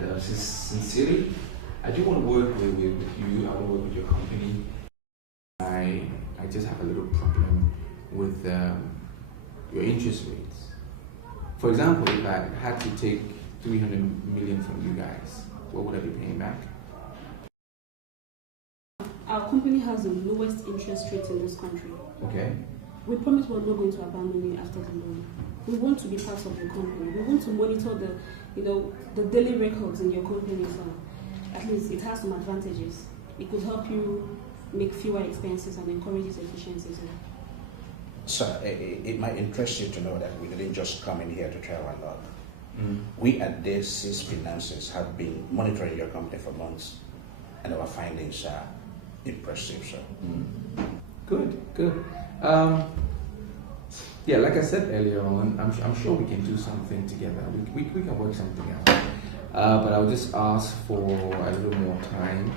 that sincerely, I do want to work with you. I want to work with your company. I just have a little problem with your interest rates. For example, if I had to take 300 million from you guys, what would I be paying back? Our company has the lowest interest rates in this country. Okay. We promise we're not going to abandon you after the loan. We want to be part of your company. We want to monitor the daily records in your company, so at least it has some advantages. It could help you make fewer expenses and encourages efficiencies. Sir, it might interest you to know that we didn't just come in here to try our luck. We at DC's Finances have been monitoring your company for months, and our findings are impressive, sir. Good. Yeah, like I said earlier on, I'm sure we can do something together. We can work something out. But I'll just ask for a little more time.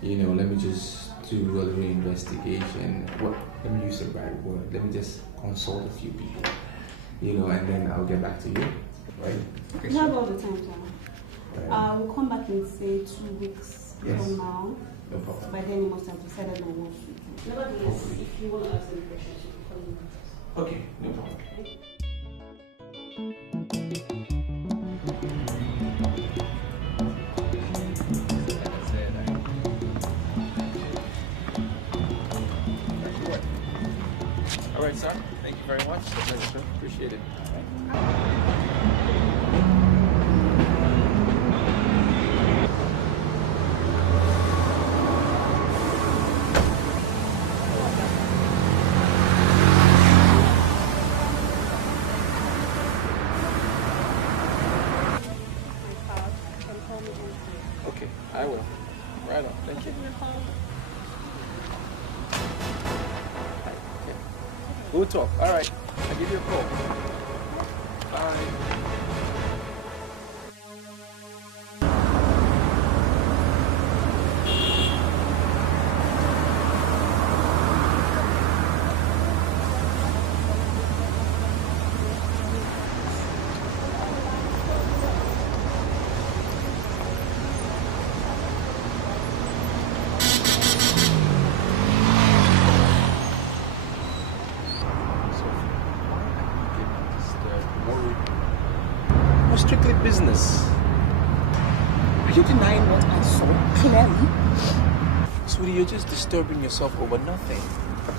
Let me just do a little investigation. Let me use the right word. Let me just consult a few people. And then I'll get back to you. Right? We have all the time, sir. We'll come back in say 2 weeks from now. No problem. By then you must have decided on what to do. Nevertheless, if you want to ask any questions, you can call me. Okay, no problem. All right, sir. Thank you very much. Appreciate it. Okay, I will. Right on. Thank you. We'll talk. All right. I'll give you a call. Bye. Strictly business. Are you denying what I saw clearly? Sweetie, you're just disturbing yourself over nothing.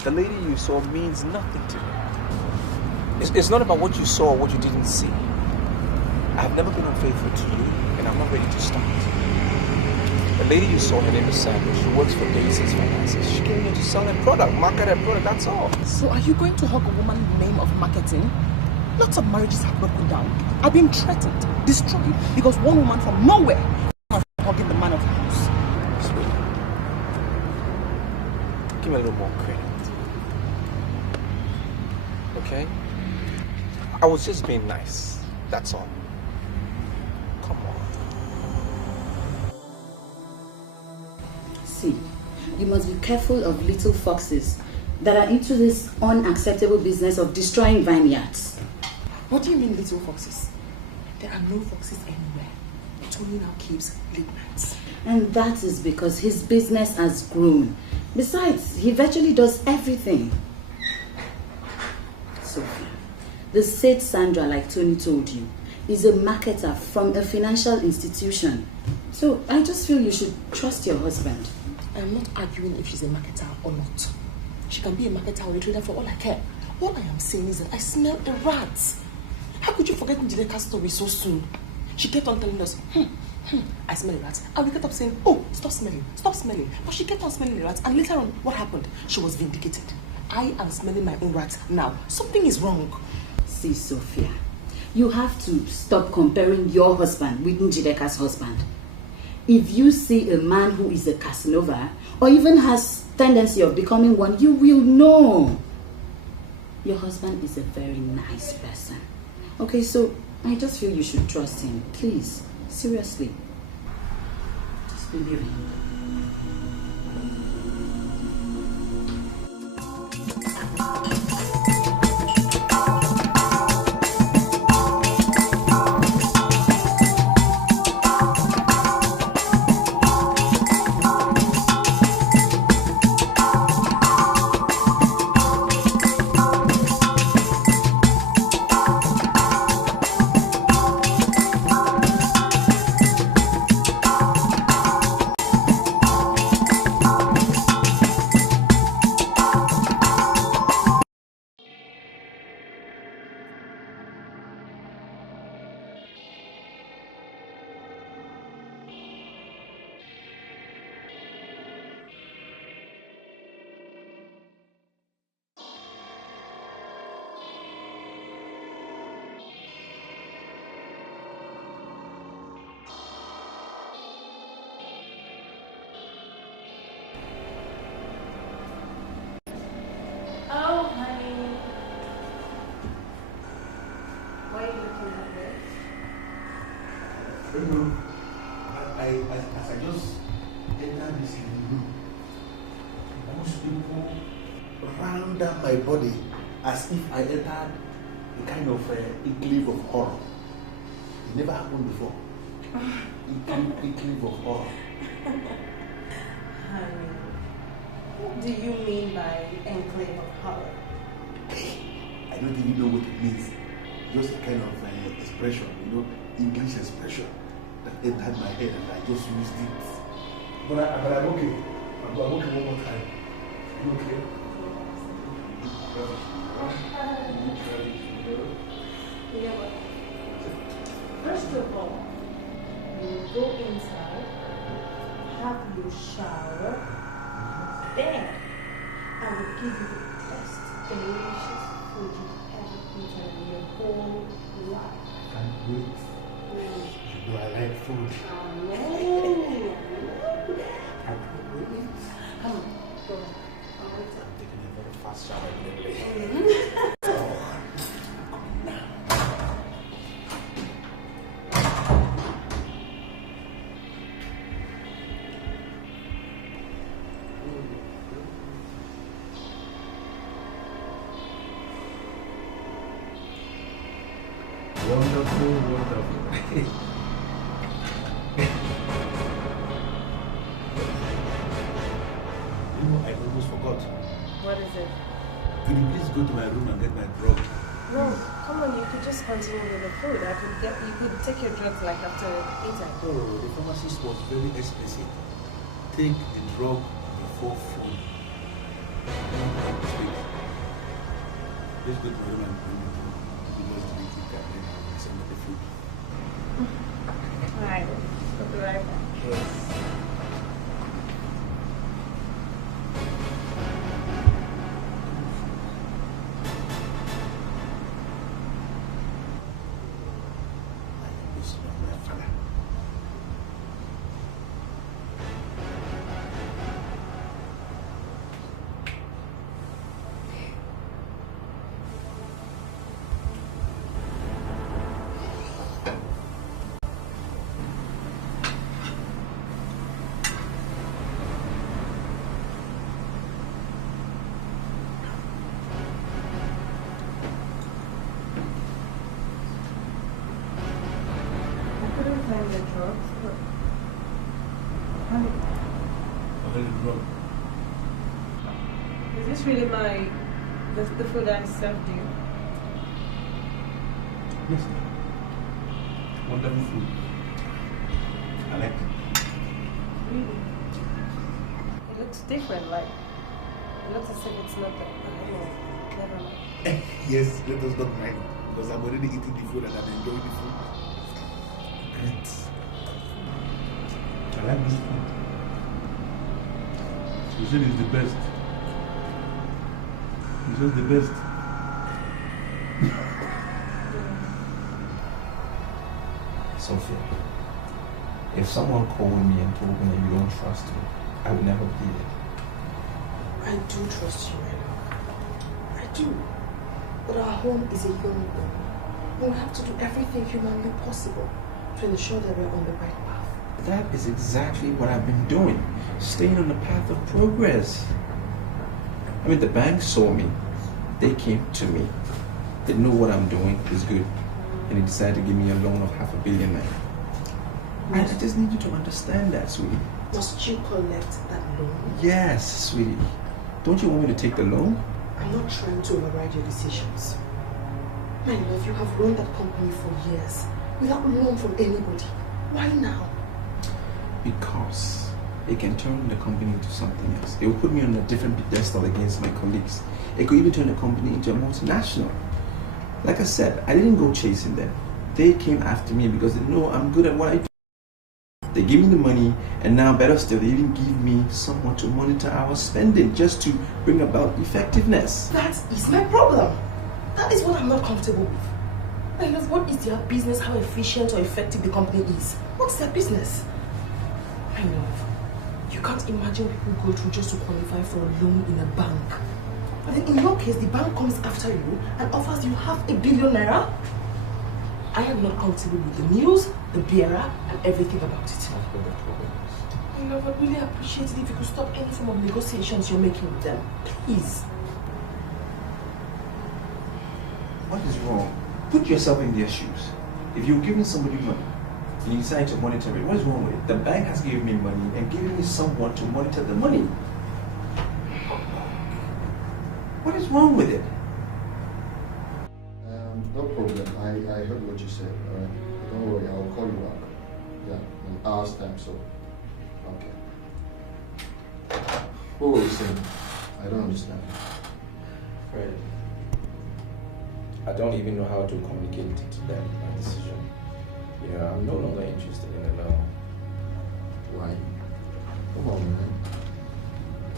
The lady you saw means nothing to me. It's not about what you saw or what you didn't see. I've never been unfaithful to you, and I'm not ready to start. The lady you saw, her name is Sandra. She works for DC's Finances. She came here to sell her product, market her product, that's all. So are you going to hug a woman in the name of marketing? Lots of marriages have broken down. I've been threatened, destroyed, because one woman from nowhere has hugging the man of the house. Sweet. Give me a little more credit. Okay? I was just being nice. That's all. Come on. See, you must be careful of little foxes that are into this unacceptable business of destroying vineyards. What do you mean little foxes? There are no foxes anywhere. Tony now keeps late nights. And that is because his business has grown. Besides, he virtually does everything. Sophia, the said Sandra, like Tony told you, is a marketer from a financial institution. So I just feel you should trust your husband. I am not arguing if she's a marketer or not. She can be a marketer or a trader for all I care. All I am saying is that I smell a rat. How could you forget Dikeh's story so soon? She kept on telling us, I smell a rat. And we kept up saying, oh, stop smelling. But she kept on smelling the rat. And later on, what happened? She was vindicated. I am smelling my own rat now. Something is wrong. See, Sophia, you have to stop comparing your husband with Njideka's husband. If you see a man who is a Casanova, or even has tendency of becoming one, you will know. Your husband is a very nice person. Okay, so I just feel you should trust him. Please, seriously. Just believe him. people round down my body as if I entered a kind of enclave of horror. It never happened before. Enclave of horror. Honey, what do you mean by enclave of horror? I don't even know what it means. Just a kind of expression, English expression that entered my head and I just used it. But I'm okay. I'm okay one more time. You okay? Yeah, but first of all, you go inside, have your shower, then I will give you the best delicious food you've ever eaten in your whole life. Can't wait. I like food. No. Come on, go. I'm taking a very fast shower lately. Wonderful, wonderful. I almost forgot. What is it? Could you please go to my room and get my drug? No, come on, you could just continue with the food. You could take your drugs like after eating. Oh, the pharmacist was very explicit. Take the drug before food. Let's go to my room and bring the drug. You just drink it and then send me the food. Alright, I'll be right back. Yes. The drugs, but is this really the food I served you? Yes. Wonderful food. I like it. Really? It looks different, like it looks as if it's not that. I don't know. Never mind. Yes, let us not mind because I'm already eating the food and I'm enjoying the food. Great. I like this food. You said it's the best. You said the best. Sophia, if someone called me and told me you don't trust me, I would never believe it. I do trust you, Edo. I do. But our home is a young home. And we have to do everything humanly possible to ensure that we're on the right path. That is exactly what I've been doing, staying on the path of progress. I mean, the bank saw me. They came to me. They know what I'm doing is good. And they decided to give me a loan of $500 million. I just need you to understand that, sweetie. Must you collect that loan? Yes, sweetie. Don't you want me to take the loan? I'm not trying to override your decisions. My love, you have run that company for years without loan from anybody. Why now? Because it can turn the company into something else. It will put me on a different pedestal against my colleagues. It could even turn the company into a multinational. Like I said, I didn't go chasing them. They came after me because they know I'm good at what I do. They give me the money, and now better still, they even give me someone to monitor our spending just to bring about effectiveness. That is my problem. That is what I'm not comfortable with. My love, what is their business how efficient or effective the company is? What's their business? My love, you can't imagine people go through just to qualify for a loan in a bank. And then in your case, the bank comes after you and offers you $500 million. I am not comfortable with the news, the bearer, and everything about it. That's what the problem is. My My love, I'd really appreciate it if you could stop any form of negotiations you're making with them. Please. What is wrong? Put yourself in their shoes. If you're giving somebody money and you decide to monitor it, what is wrong with it? The bank has given me money and given me someone to monitor the money. What is wrong with it? No problem. I heard what you said. Alright. Don't worry, I'll call you back. Yeah, in an hour's time, so. Okay. What were you saying? I don't understand. Fred, I don't even know how to communicate to them my decision. You know, I'm no longer interested in it now. Why? Come on, man.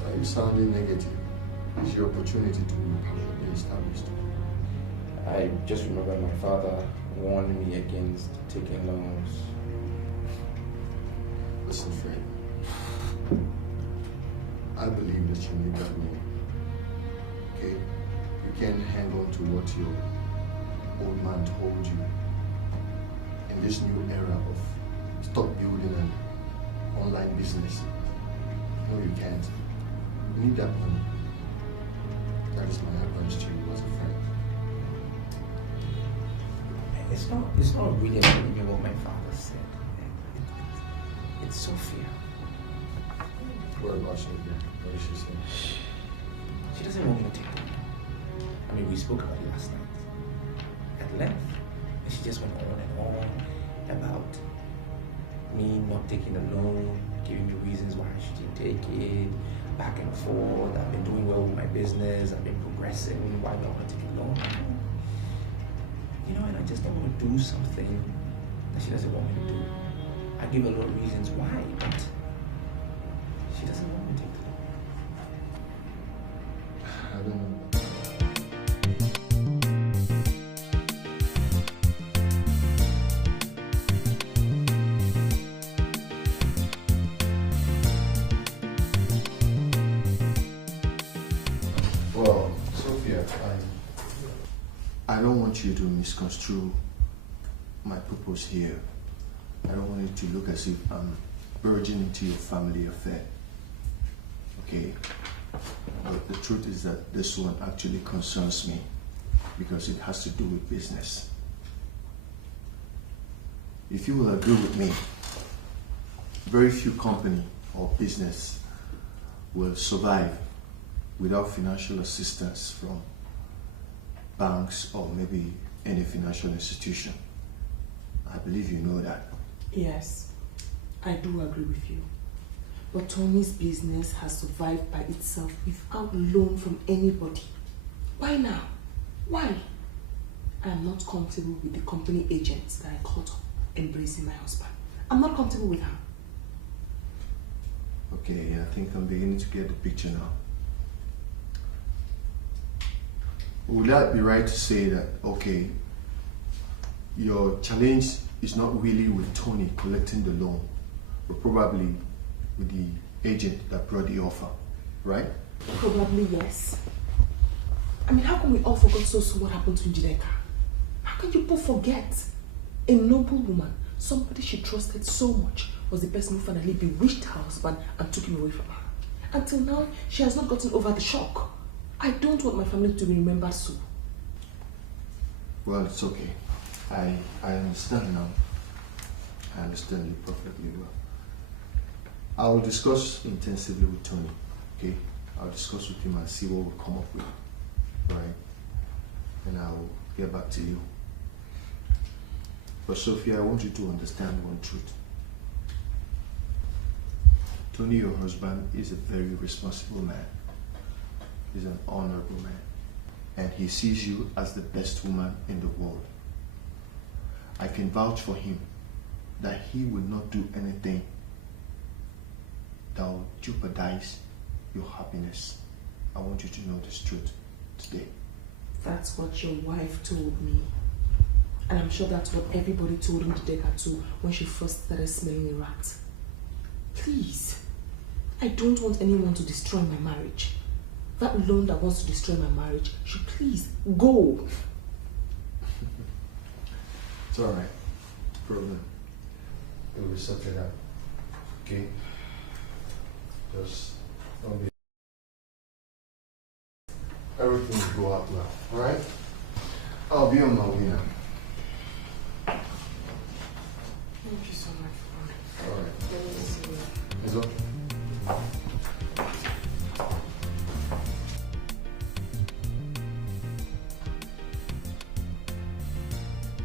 Why are you sounding negative? It's your opportunity to be permanently established. I just remember my father warned me against taking loans. Listen, Fred. I believe that you need that money. Okay? You can't hang on to what your old man told you. In this new era of stock building and online business. No, you can't. You need that money. That is my advice to you as a friend. It's not really even what my father said. It's Sophia. What about Sophia? What did she say? She doesn't want me to take the money. I mean, we spoke about it last night at length, and she just went on and on about me not taking the loan, giving me reasons why I shouldn't take it, back and forth. I've been doing well with my business. I've been progressing. Why do I want to take a loan? You know, and I just don't want to do something that she doesn't want me to do. I give a lot of reasons why, but she doesn't want me to take the loan. I don't know. Well, Sophia, I don't want you to misconstrue my purpose here. I don't want it to look as if I'm urging into your family affair. Okay? But the truth is that this one actually concerns me because it has to do with business. If you will agree with me, very few company or business will survive without financial assistance from banks or maybe any financial institution. I believe you know that. Yes, I do agree with you. But Tony's business has survived by itself without loan from anybody. Why now? Why? I am not comfortable with the company agents that I caught embracing my husband. I'm not comfortable with her. Okay, I think I'm beginning to get the picture now. Would that be right to say that, okay, your challenge is not really with Tony collecting the loan, but probably with the agent that brought the offer, right? Probably yes. I mean, how can we all forget so soon what happened to Dikeh? How can you both forget? A noble woman, somebody she trusted so much, was the person who finally bewitched her husband and took him away from her. Until now, she has not gotten over the shock. I don't want my family to be remembered so. Well, it's okay. I understand now. I understand you perfectly well. I will discuss intensively with Tony, okay? I'll discuss with him and see what we'll come up with, right? And I'll get back to you. But Sophia, I want you to understand one truth. Tony, your husband, is a very responsible man. He's an honorable man. And he sees you as the best woman in the world. I can vouch for him that he will not do anything that will jeopardize your happiness. I want you to know this truth today. That's what your wife told me. And I'm sure that's what everybody told him to take her to when she first started smelling a rat. Please, I don't want anyone to destroy my marriage. That loan that wants to destroy my marriage should please go. It's alright. Problem. It will be sorted out. Okay? Just don't be. Everything will go out now, alright? I'll be on my way now. Thank you so much for Alright. letting me see you. Is it?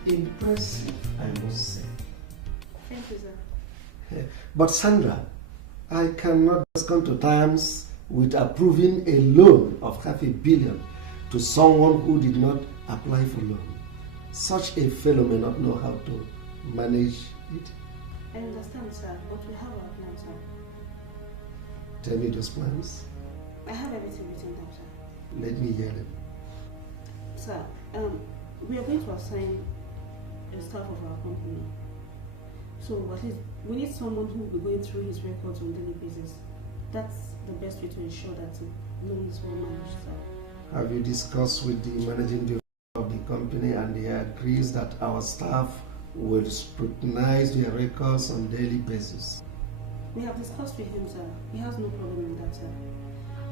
Impressive, I must say. Thank you, sir. But Sandra, I cannot just come to terms with approving a loan of $500 million to someone who did not apply for loan. Such a fellow may not know how to manage it. I understand, sir, but we have our plan, sir. Tell me those plans. I have everything written down, sir. Let me hear them. Sir, we are going to assign a staff of our company. So at least we need someone who will be going through his records on a daily basis. That's the best way to ensure that no one is well managed, sir. Have you discussed with the managing director of the company and he agrees that our staff will scrutinize their records on a daily basis? We have discussed with him, sir. He has no problem in that, sir.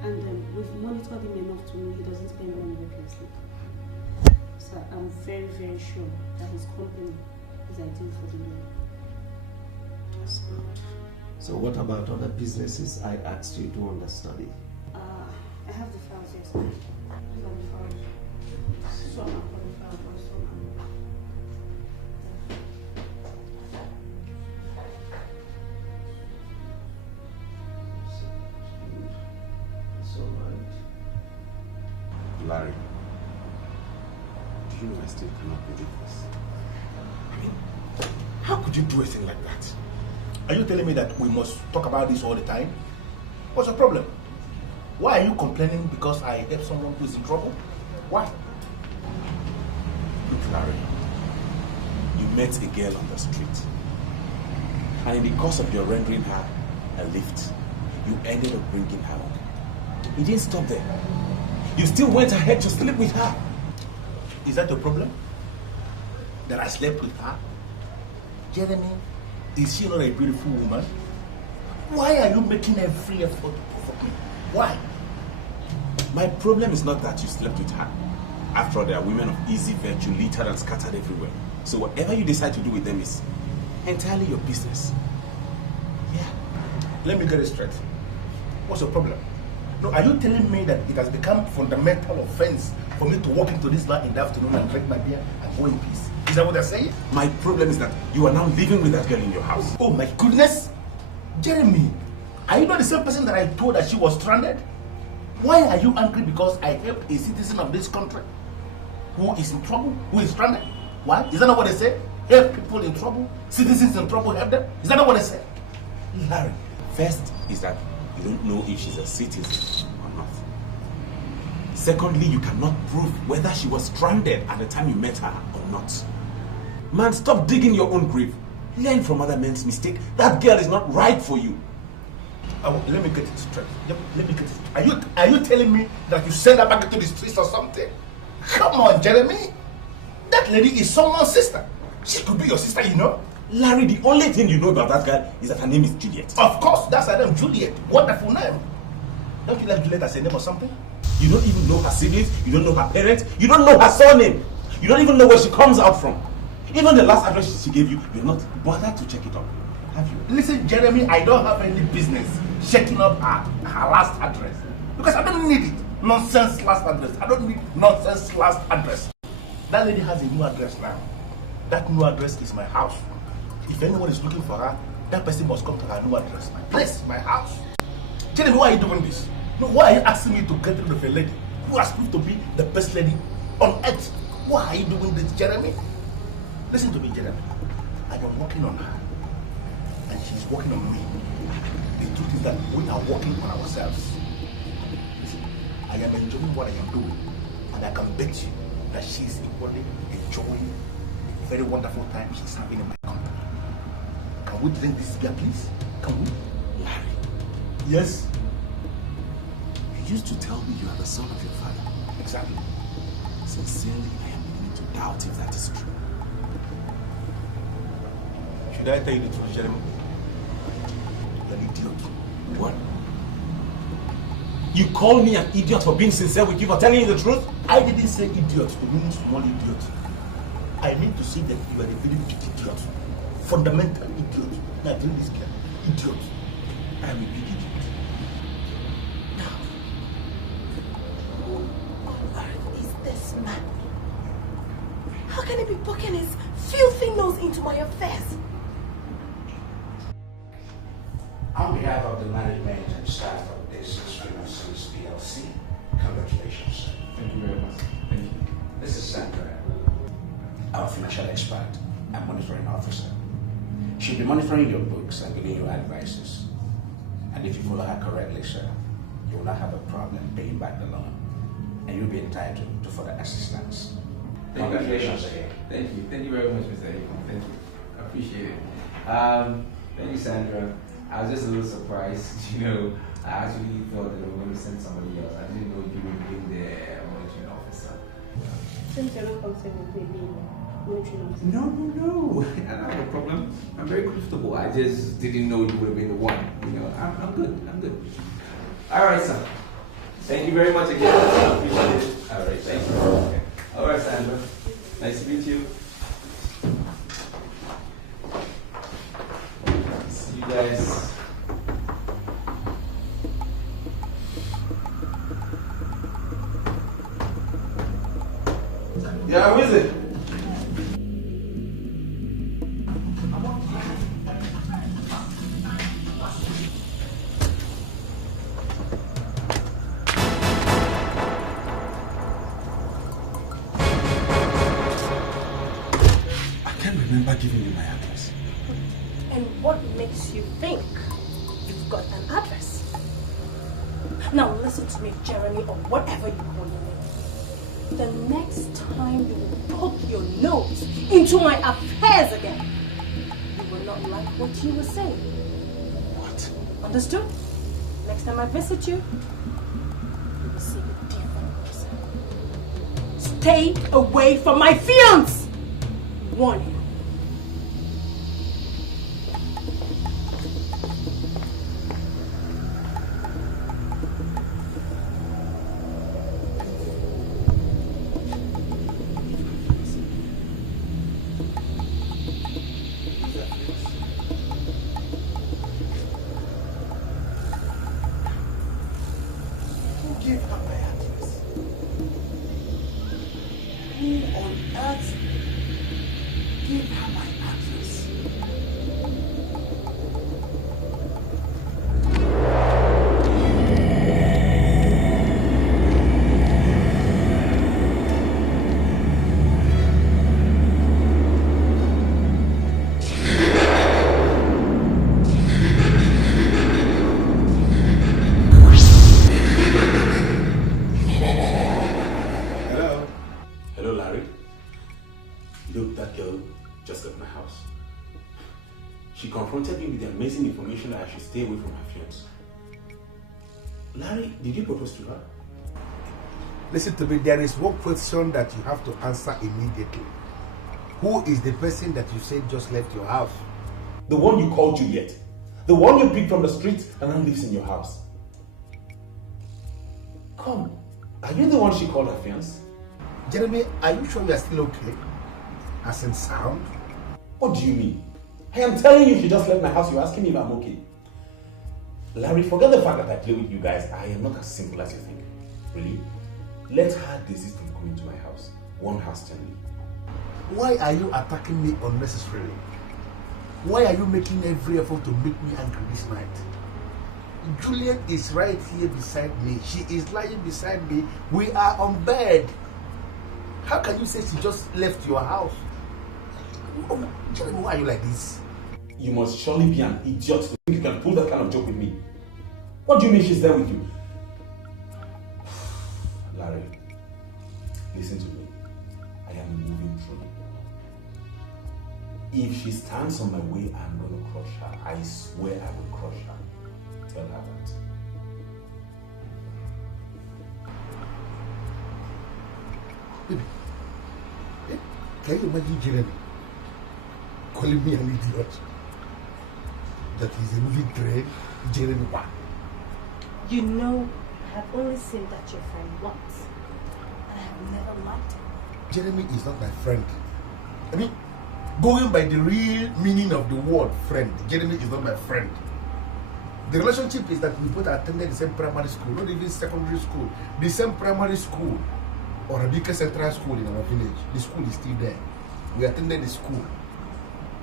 And we've monitored him enough to know he doesn't spend money recklessly. Sir, I'm very, very sure that his company is ideal for the loan. That's good. So what about other businesses I asked you to understudy? I have the files here, sir. These are the files. Some are qualified, but some are not. It's all right. Larry, do you know I still cannot believe this? I mean, how could you do a thing like that? Are you telling me that we must talk about this all the time? What's the problem? Why are you complaining because I help someone who's in trouble? Why? Look, Larry, you met a girl on the street, and in the course of your rendering her a lift, you ended up bringing her home. You didn't stop there. You still went ahead to sleep with her. Is that the problem? That I slept with her? Jeremy, is she not a beautiful woman? Why are you making every effort to provoke me? Why? My problem is not that you slept with her. After all, there are women of easy virtue littered and scattered everywhere. So whatever you decide to do with them is entirely your business. Yeah. Let me get it straight. What's the problem? No, are you telling me that it has become fundamental offense for me to walk into this bar in the afternoon and drink my beer and go in peace? Is that what they're saying? My problem is that you are now living with that girl in your house. Oh my goodness! Jeremy, are you not the same person that I told that she was stranded? Why are you angry because I helped a citizen of this country who is in trouble, who is stranded? Why? Is that not what they say? Help people in trouble, citizens in trouble, help them? Is that not what they say? Larry, first is that you don't know if she's a citizen or not. Secondly, you cannot prove whether she was stranded at the time you met her or not. Man, stop digging your own grave. Learn from other men's mistakes. That girl is not right for you. Let me get it straight. Let me get it straight. Are you telling me that you send her back into the streets or something? Come on, Jeremy. That lady is someone's sister. She could be your sister, you know. Larry, the only thing you know about that girl is that her name is Juliet. Of course, that's her name, Juliet. Wonderful name. Don't you like Juliet as a name or something? You don't even know her siblings, you don't know her parents, you don't know her surname. You don't even know where she comes out from. Even the last address she gave you, you're not bothered to check it up. Have you? Listen, Jeremy, I don't have any business checking up her last address. Because I don't need it. Nonsense last address. I don't need nonsense last address. That lady has a new address now. That new address is my house. If anyone is looking for her, that person must come to her new address. My place, my house. Jeremy, why are you doing this? No, why are you asking me to get rid of a lady who has proved to be the best lady on earth? Why are you doing this, Jeremy? Listen to me, Jeremy. I am working on her, and she's working on me. The truth is that we are working on ourselves. Listen, I am enjoying what I am doing, and I can bet you that she's equally enjoying the very wonderful time she's having in my company. Can we drink this beer, please? Can we? Larry. Yes? You used to tell me you are the son of your father. Exactly. Sincerely, I am beginning to doubt if that is true. Should I tell you the truth, Jeremy? You're an idiot. What? You call me an idiot for being sincere with you, for telling you the truth? I didn't say idiot, to mean small idiot. I mean to say that you are a very big idiot. Fundamental idiot. Now, do this guy. Idiot. I am a big idiot. Now, who on earth is this man? How can he be poking his filthy nose into my affairs? On behalf of the management and staff of Disappearance PLC, congratulations, sir. Thank you very much. Thank you. This is Sandra, our financial expert and monitoring officer. She'll be monitoring your books and giving you advices. And if you follow her correctly, sir, you will not have a problem paying back the loan. And you'll be entitled to further assistance. Congratulations again. Thank you. Thank you very much, Mr. Akon. Thank you. I appreciate it. Thank you, Sandra. I was just a little surprised. I actually thought that they were going to send somebody else. I didn't know you would be the monitoring officer. Since you're not concerned with me being monitoring officer. No. I don't have a problem. I'm very comfortable. I just didn't know you would have been the one. I'm good. All right, sir. Thank you very much again. I appreciate it. All right, thank you. Okay. All right, Sandra. Nice to meet you. See you guys. Yeah, who is it? I can't remember giving you my address. And what makes you think you've got an address? Now listen to me, Jeremy, or whatever you call your name. The next time you will poke your nose into my affairs again, you will not like what you were saying. What? Understood? Next time I visit you, you will see a different person. Stay away from my fiance! Warn you. Give her my address. Who on earth gave her my address? Hello, Larry. Look, that girl just left my house. She confronted me with the amazing information that I should stay away from her fiance. Larry, did you propose to her? Listen to me, there is one question that you have to answer immediately. Who is the person that you said just left your house? The one you called Juliet. The one you picked from the street and now lives in your house. Come, are you the one she called her fiance? Jeremy, are you sure you are still okay? As in sound? What do you mean? I am telling you she just left my house. You're asking me if I'm okay. Larry, forget the fact that I deal with you guys. I am not as simple as you think. Really? Let her desist from coming to my house. Warn her sternly. Why are you attacking me unnecessarily? Why are you making every effort to make me angry this night? Juliet is right here beside me. She is lying beside me. We are on bed. How can you say she just left your house? Oh, Jeremy, why are you like this? You must surely be an idiot to think you can pull that kind of joke with me. What do you mean she's there with you? Larry, listen to me. I am moving through. If she stands on my way, I'm going to crush her. I swear I will crush her. Tell her that. Baby, can you imagine Jeremy calling me an idiot? That he's a moving train, Jeremy. You know I have only seen that your friend once. And I have never liked him. Jeremy is not my friend. I mean, going by the real meaning of the word friend, Jeremy is not my friend. The relationship is that we both attended the same primary school, not even secondary school, the same primary school, or a Dikeh Central School in our village. The school is still there. We attended the school.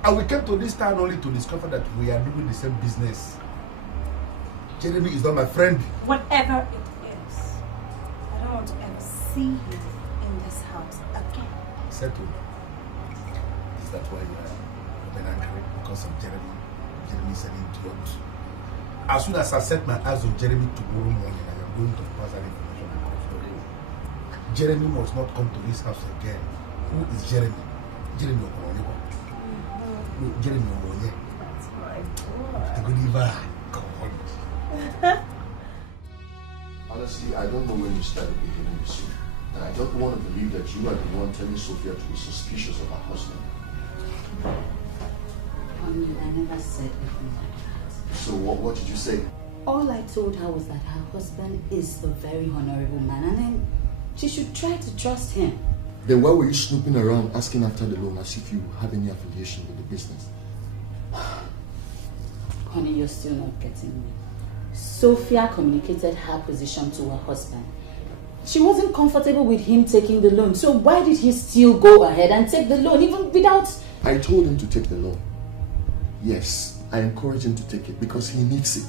And we came to this town only to discover that we are doing the same business. Jeremy is not my friend. Whatever it is, I don't want to ever see him in this house again. Settled. Is that why you are been angry? Because of Jeremy? Jeremy is an idiot. As soon as I set my eyes on Jeremy tomorrow morning, I am going to pass that information across to him. Jeremy must not come to this house again. Who is Jeremy? Jeremy Okonye. No, Jeremy Okonye. That's my boy. The good Eva. Come on. Honestly, I don't know when you started behaving this way. And I don't want to believe that you are the one telling Sophia to be suspicious of her husband. Honey, I never said anything like that. So what did you say? All I told her was that her husband is a very honorable man, and then she should try to trust him. Then why were you snooping around asking after the loan as if you have any affiliation with the business? Honey, you're still not getting me. Sophia communicated her position to her husband. She wasn't comfortable with him taking the loan, so why did he still go ahead and take the loan even without... I told him to take the loan. Yes, I encourage him to take it because he needs it.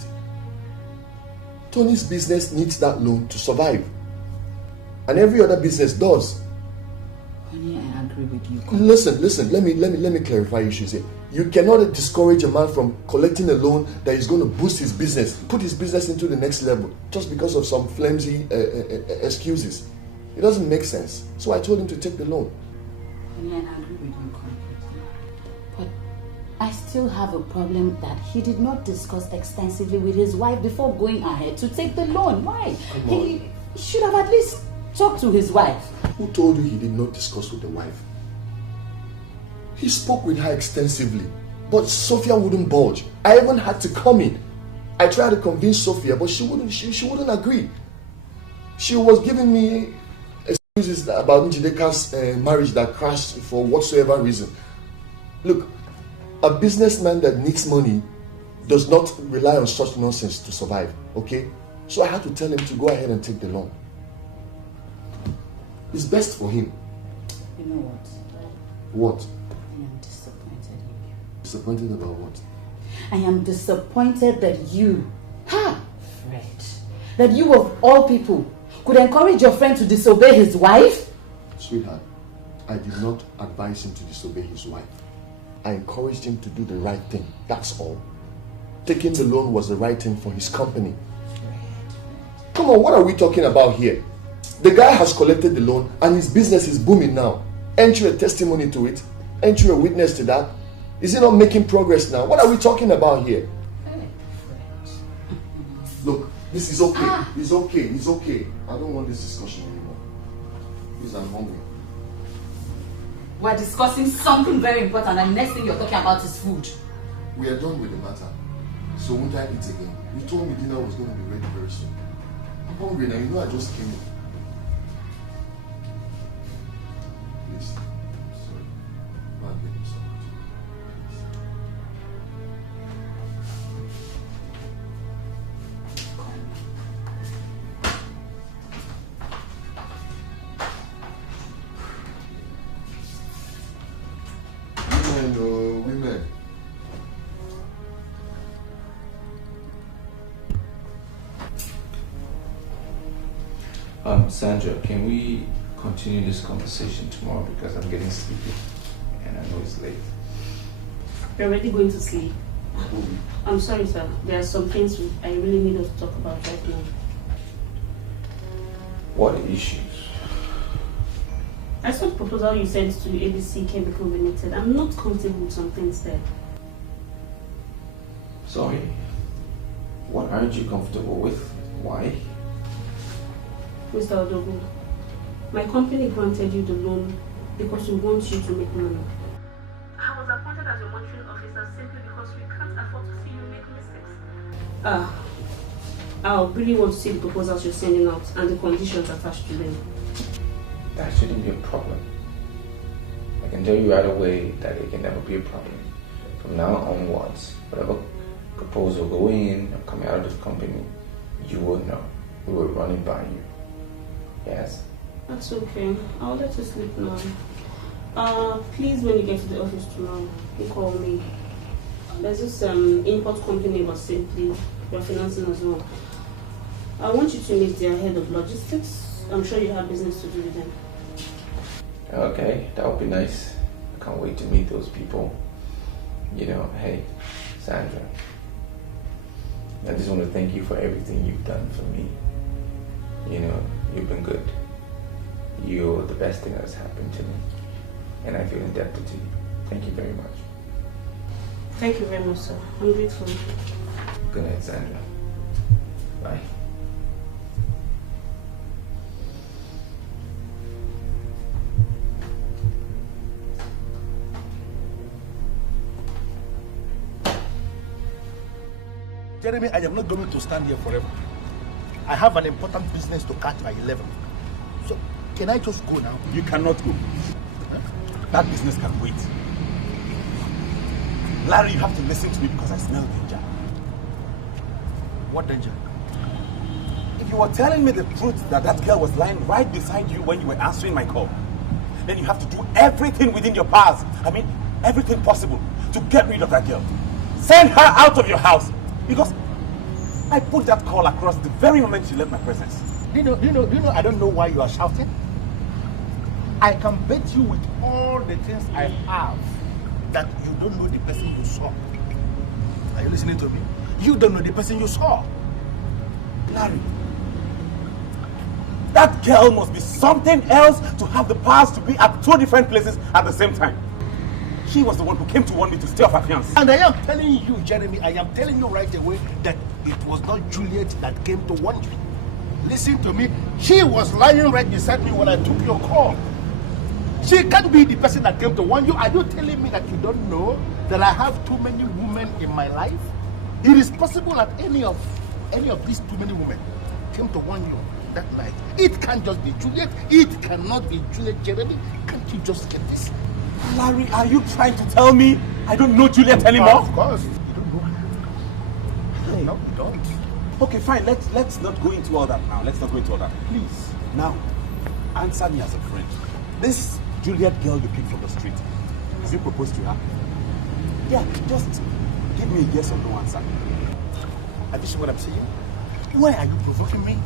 Tony's business needs that loan to survive. And every other business does. Honey, I agree with you. Listen, let me clarify issues here. You cannot discourage a man from collecting a loan that is going to boost his business, put his business into the next level, just because of some flimsy excuses. It doesn't make sense. So I told him to take the loan. Honey, I agree with you completely. But I still have a problem that he did not discuss extensively with his wife before going ahead to take the loan. Why? He should have at least talked to his wife. Who told you he did not discuss with the wife? He spoke with her extensively, but Sophia wouldn't budge. I even had to come in. I tried to convince Sophia, but she wouldn't agree. She was giving me excuses about Njideka's marriage that crashed for whatsoever reason. Look, a businessman that needs money does not rely on such nonsense to survive, okay? So I had to tell him to go ahead and take the loan. It's best for him. You know what? What? I am disappointed in you. Disappointed about what? I am disappointed that you, Fred, that you of all people could encourage your friend to disobey his wife? Sweetheart, I did not advise him to disobey his wife. I encouraged him to do the right thing. That's all. Taking the loan was the right thing for his company. Come on, what are we talking about here? The guy has collected the loan and his business is booming now. Ain't you a testimony to it? Ain't you a witness to that? Is he not making progress now? What are we talking about here? Look, this is okay. It's okay. It's okay. I don't want this discussion anymore. Please, I'm hungry. We're discussing something very important and the next thing you're talking about is food. We are done with the matter. So won't I eat again? You told me dinner was going to be ready very soon. I'm hungry now. You know I just came in. Please. Sorry. Go and get me some. Women. Sandra, can we continue this conversation tomorrow because I'm getting sleepy and I know it's late. You're already going to sleep. I'm sorry, sir. There are some things I really need us to talk about right now. What issues? I saw the proposal you sent to ABC Chemical Limited. I'm not comfortable with some things there. Sorry. What aren't you comfortable with? Why? Mr. Odogu, my company granted you the loan because we want you to make money. I was appointed as your monitoring officer simply because we can't afford to see you make mistakes. I really want to see the proposals you're sending out and the conditions attached to them. That shouldn't be a problem. I can tell you right away that it can never be a problem. From now onwards, whatever proposal going in or coming out of this company, you will know. We will run it by you. Yes? That's okay. I'll let you sleep now. Please, when you get to the office tomorrow, you call me. There's this import company was simply you're financing as well. I want you to meet their head of logistics. I'm sure you have business to do with them. Okay, that would be nice. I can't wait to meet those people. You know, hey, Sandra, I just want to thank you for everything you've done for me. You know, you've been good. You're the best thing that has happened to me. And I feel indebted to you. Thank you very much. Thank you very much, sir. I'm grateful. Good night, Sandra. Bye. Jeremy, I am not going to stand here forever. I have an important business to catch by 11. So, can I just go now? You cannot go. That business can wait. Larry, you have to listen to me because I smell danger. What danger? If you were telling me the truth that that girl was lying right beside you when you were answering my call, then you have to do everything within your powers. I mean, everything possible to get rid of that girl. Send her out of your house. Because I put that call across the very moment she left my presence. Do you know, I don't know why you are shouting. I can bet you with all the things I have that you don't know the person you saw. Are you listening to me? You don't know the person you saw. Larry, that girl must be something else to have the powers to be at two different places at the same time. She was the one who came to warn me to stay off her fiance. And I am telling you, Jeremy, I am telling you right away that it was not Juliet that came to warn you. Listen to me. She was lying right beside me when I took your call. She can't be the person that came to warn you. Are you telling me that you don't know that I have too many women in my life? It is possible that any of these too many women came to warn you that night. It can't just be Juliet. It cannot be Juliet, Jeremy. Can't you just get this? Larry, are you trying to tell me I don't know Juliet anymore? Of course. You don't know her. Hey. No, you don't. Okay, fine. Let's not go into all that now. Let's not go into all that. Please. Now, answer me as a friend. This Juliet girl you picked from the street, have you proposed to her? Yeah, just give me a yes or no answer. Have you seen what I'm saying? Why are you provoking me?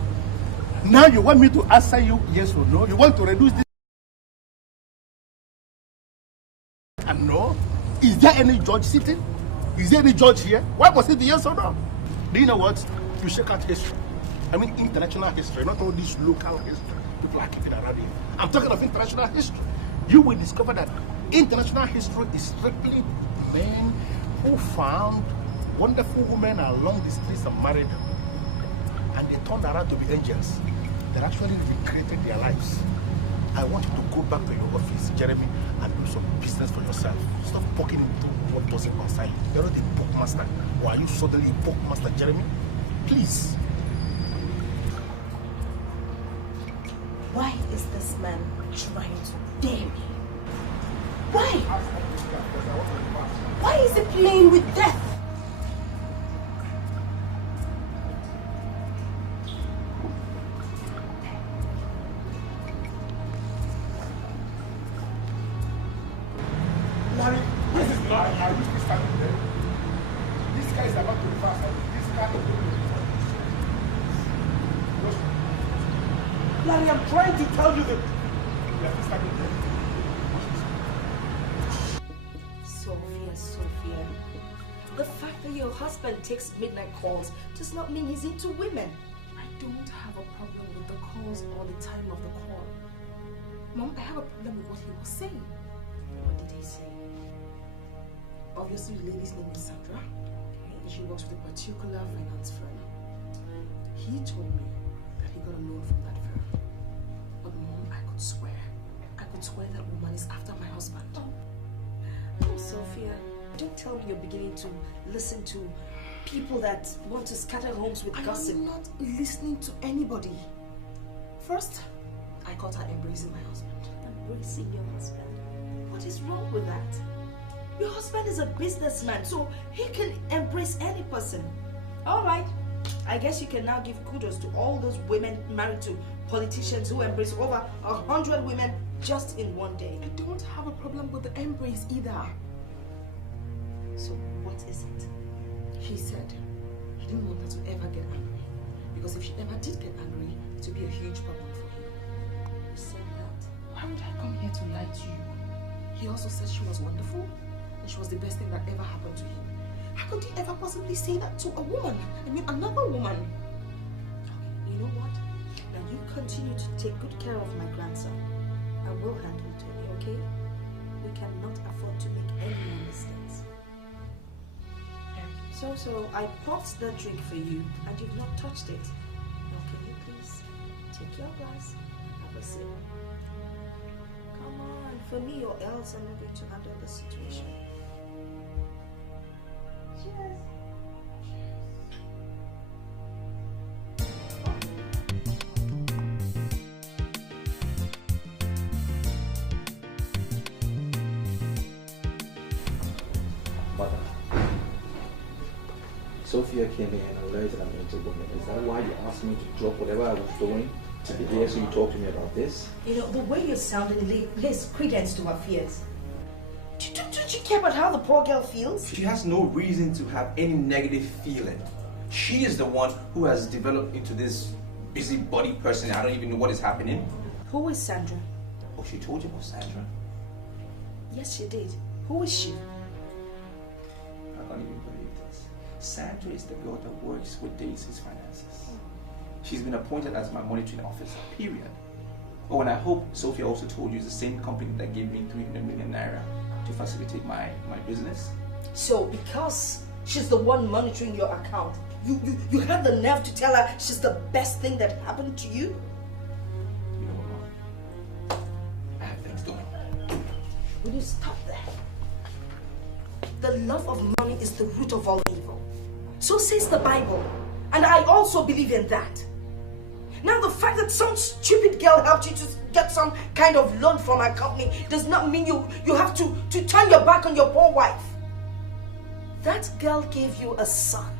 Now you want me to answer you yes or no? You want to reduce this? And no? Is there any judge sitting? Is there any judge here? Why must it be yes or no? Do you know what? You check out history. I mean international history, not only this local history. People are keeping around here. I'm talking of international history. You will discover that international history is strictly men who found wonderful women along the streets of Marital, and they turned around to be angels. They actually recreated their lives. I want you to go back to your office, Jeremy, and do some business for yourself. Stop poking into what doesn't concern you. You're not a bookmaster. Or are you suddenly a bookmaster, Jeremy? Please. Why is this man trying to dare me? Why? Why is he playing with death? Larry, this is not I wish this standing there. This guy is about to pass. This guy is going to Larry, I'm trying to tell you that you are standing there. Sophia, the fact that your husband takes midnight calls does not mean he's into women. I don't have a problem with the calls or the time of the call. Mom, I have a problem with what he was saying. What did he say? Obviously, the lady's name is Sandra. She works with a particular finance firm. He told me that he got a loan from that firm. But Mom, I could swear that woman is after my husband. Oh, Sophia, don't tell me you're beginning to listen to people that want to scatter homes with gossip. I'm not listening to anybody. First, I caught her embracing my husband. Embracing your husband? What is wrong with that? Your husband is a businessman, so he can embrace any person. All right. I guess you can now give kudos to all those women married to politicians who embrace over 100 women just in one day. I don't have a problem with the embrace either. So what is it? He said he didn't want her to ever get angry, because if she ever did get angry, it would be a huge problem for him. You said that? Why would I come here to lie to you? He also said she was wonderful and she was the best thing that ever happened to him. How could he ever possibly say that to a woman? I mean, another woman. Okay, you know what? Now you continue to take good care of my grandson. I will handle Tony, okay? We cannot afford to make any more mistakes. So I popped that drink for you and you've not touched it. Now can you please take your glass and have a sip? Come on, for me or else I'm not going to handle the situation. Cheers. Mother, Sophia came here and alerted I'm into women. Is that why you asked me to drop whatever I was doing to be here so you talk to me about this? You know, the way you're sounding lays credence to her fears. Don't you care about how the poor girl feels? She has no reason to have any negative feeling. She is the one who has developed into this busybody person. I don't even know what is happening. Who is Sandra? Oh, she told you about Sandra? Yes, she did. Who is she? I can't even believe this. Sandra is the girl that works with Daisy's finances. She's been appointed as my monitoring officer, period. Oh, and I hope Sophia also told you it's the same company that gave me 300 million naira to facilitate my business. So, because she's the one monitoring your account, you have the nerve to tell her she's the best thing that happened to you? You know what, Mom? I have things doing. Will you stop that? The love of money is the root of all evil. So says the Bible. And I also believe in that. Now the fact that some stupid girl helped you to get some kind of loan from my company does not mean you have to turn your back on your poor wife. That girl gave you a son.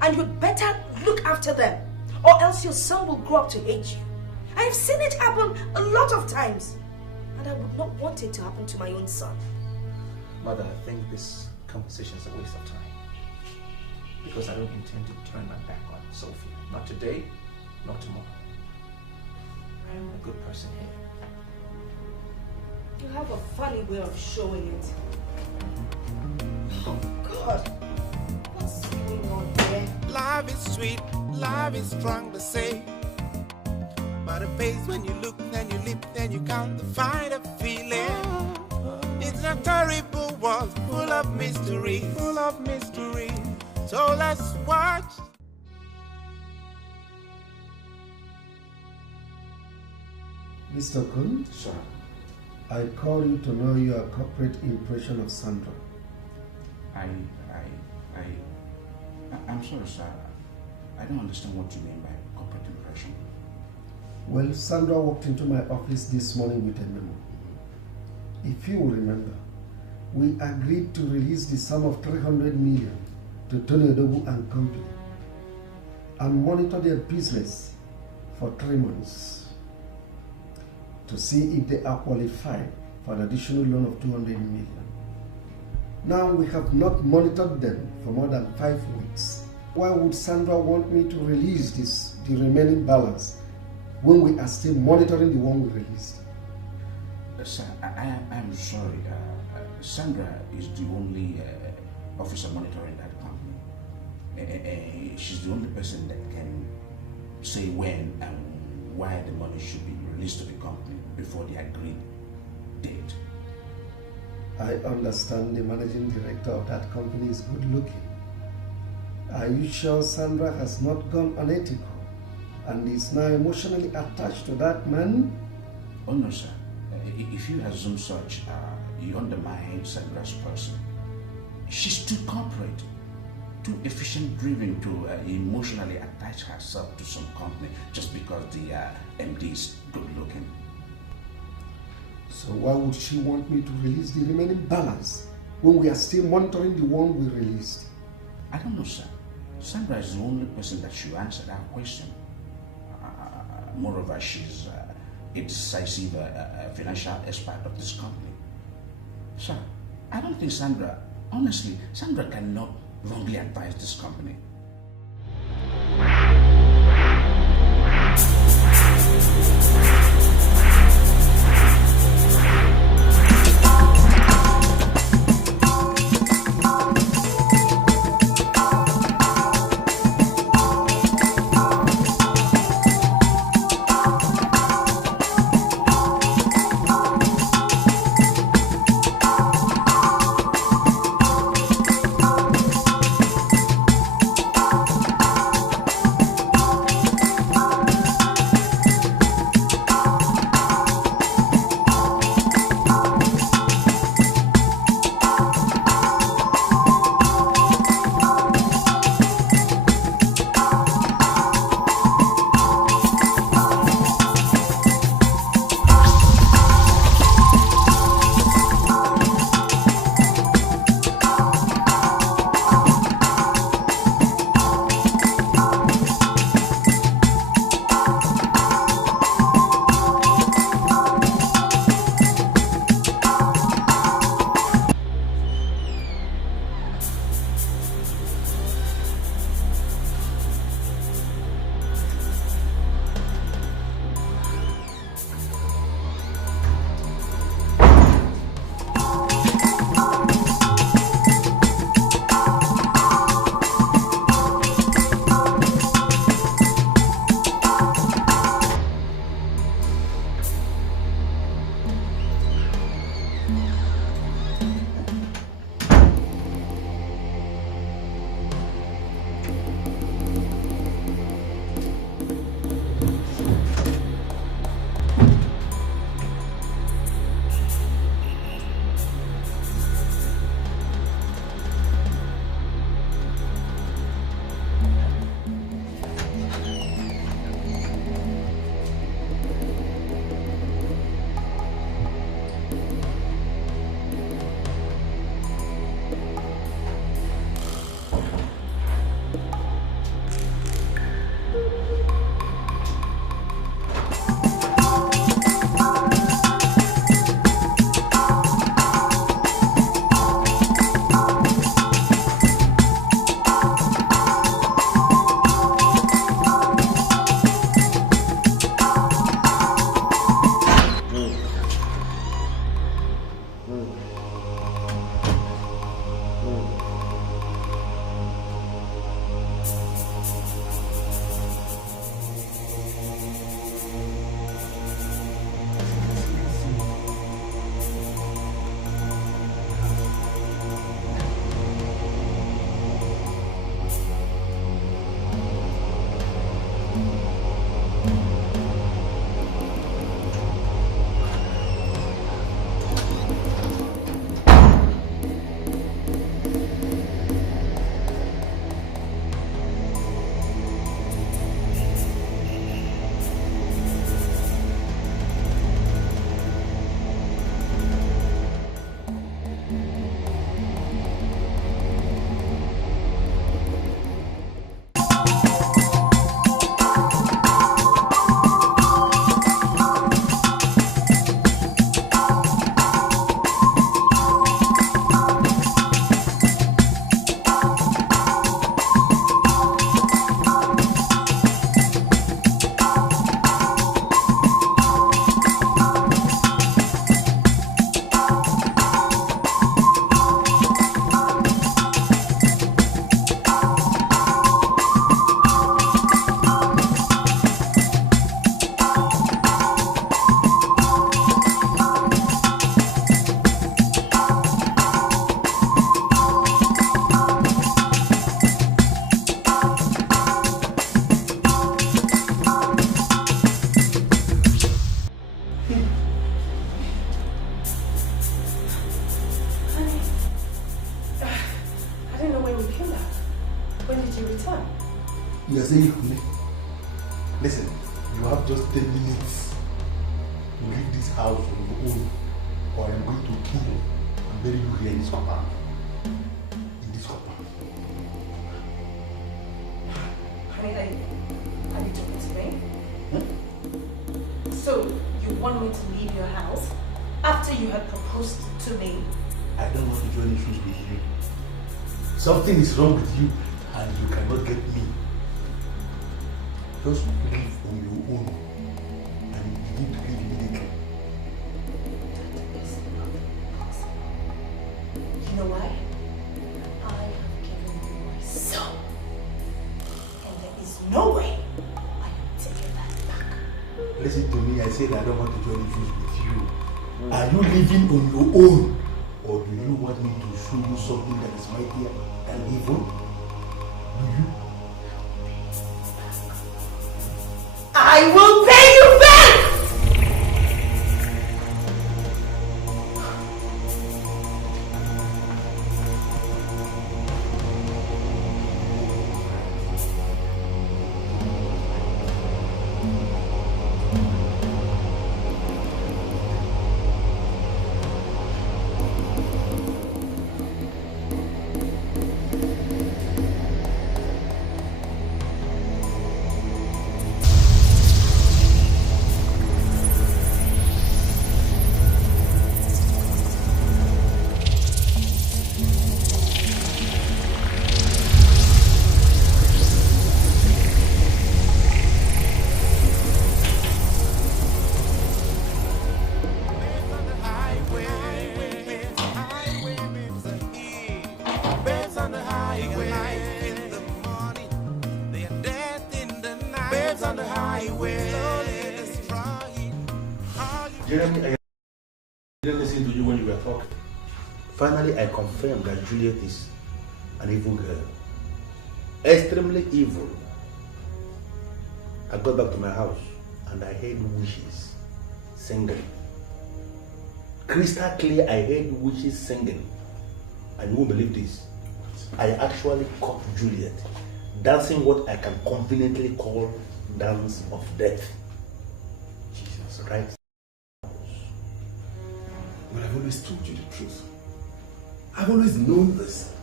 And you'd better look after them, or else your son will grow up to hate you. I have seen it happen a lot of times. And I would not want it to happen to my own son. Mother, I think this conversation is a waste of time. Because I don't intend to turn my back on Sophia. Not today, not tomorrow. I am a good person here. You have a funny way of showing it. Oh God, what's going on here? Life is sweet, life is strong to say. But it pays when you look, then you live, then you can't find a feeling. It's a terrible world, full of mysteries, full of mysteries. So let's watch. Mr. Kun? Sir. I call you to know your corporate impression of Sandra. I'm sorry, sir. I don't understand what you mean by corporate impression. Well, Sandra walked into my office this morning with a memo. If you will remember, we agreed to release the sum of 300 million to Tony Edo and Company and monitor their business for 3 months to see if they are qualified for an additional loan of 200 million. Now we have not monitored them for more than 5 weeks. Why would Sandra want me to release the remaining balance when we are still monitoring the one we released? Sir, I'm sorry. Sandra is the only officer monitoring that company. She's the only person that can say when and why the money should be released to the company before the agreed date. I understand the managing director of that company is good looking. Are you sure Sandra has not gone unethical and is now emotionally attached to that man? Oh no, sir. If you assume such, you undermine Sandra's person. She's too corporate, too efficient driven to emotionally attach herself to some company just because the MD is good looking. So why would she want me to release the remaining balance when we are still monitoring the one we released? I don't know, sir. Sandra is the only person that should answer that question. Moreover, she's a decisive financial expert of this company. Sir, I don't think Sandra cannot wrongly advise this company. You're saying Ikule? Listen, you have just 10 minutes to leave this house on your own, or I'm going to kill you and bury you here in this compound. In this compound. Honey, are you talking to me? So, you want me to leave your house after you had proposed to me? I don't want to join issues with you. Something is wrong with you and you cannot get me. Just live on your own and you need to live immediately. You know why? I have given you my soul. And there is no way I am taking that back. Listen to me, I said I don't want to join issues with you. Are you living on your own? Or do you want me to show you something that is mightier than evil? Do you? I will pay you back! Jeremy, I didn't listen to you when you were talking. Finally, I confirmed that Juliet is an evil girl. Extremely evil. I got back to my house and I heard wishes singing. Crystal clear, I heard wishes singing. And you won't believe this. I actually caught Juliet dancing what I can conveniently call dance of death. Jesus Christ. But I've always told you the truth. I've always known this.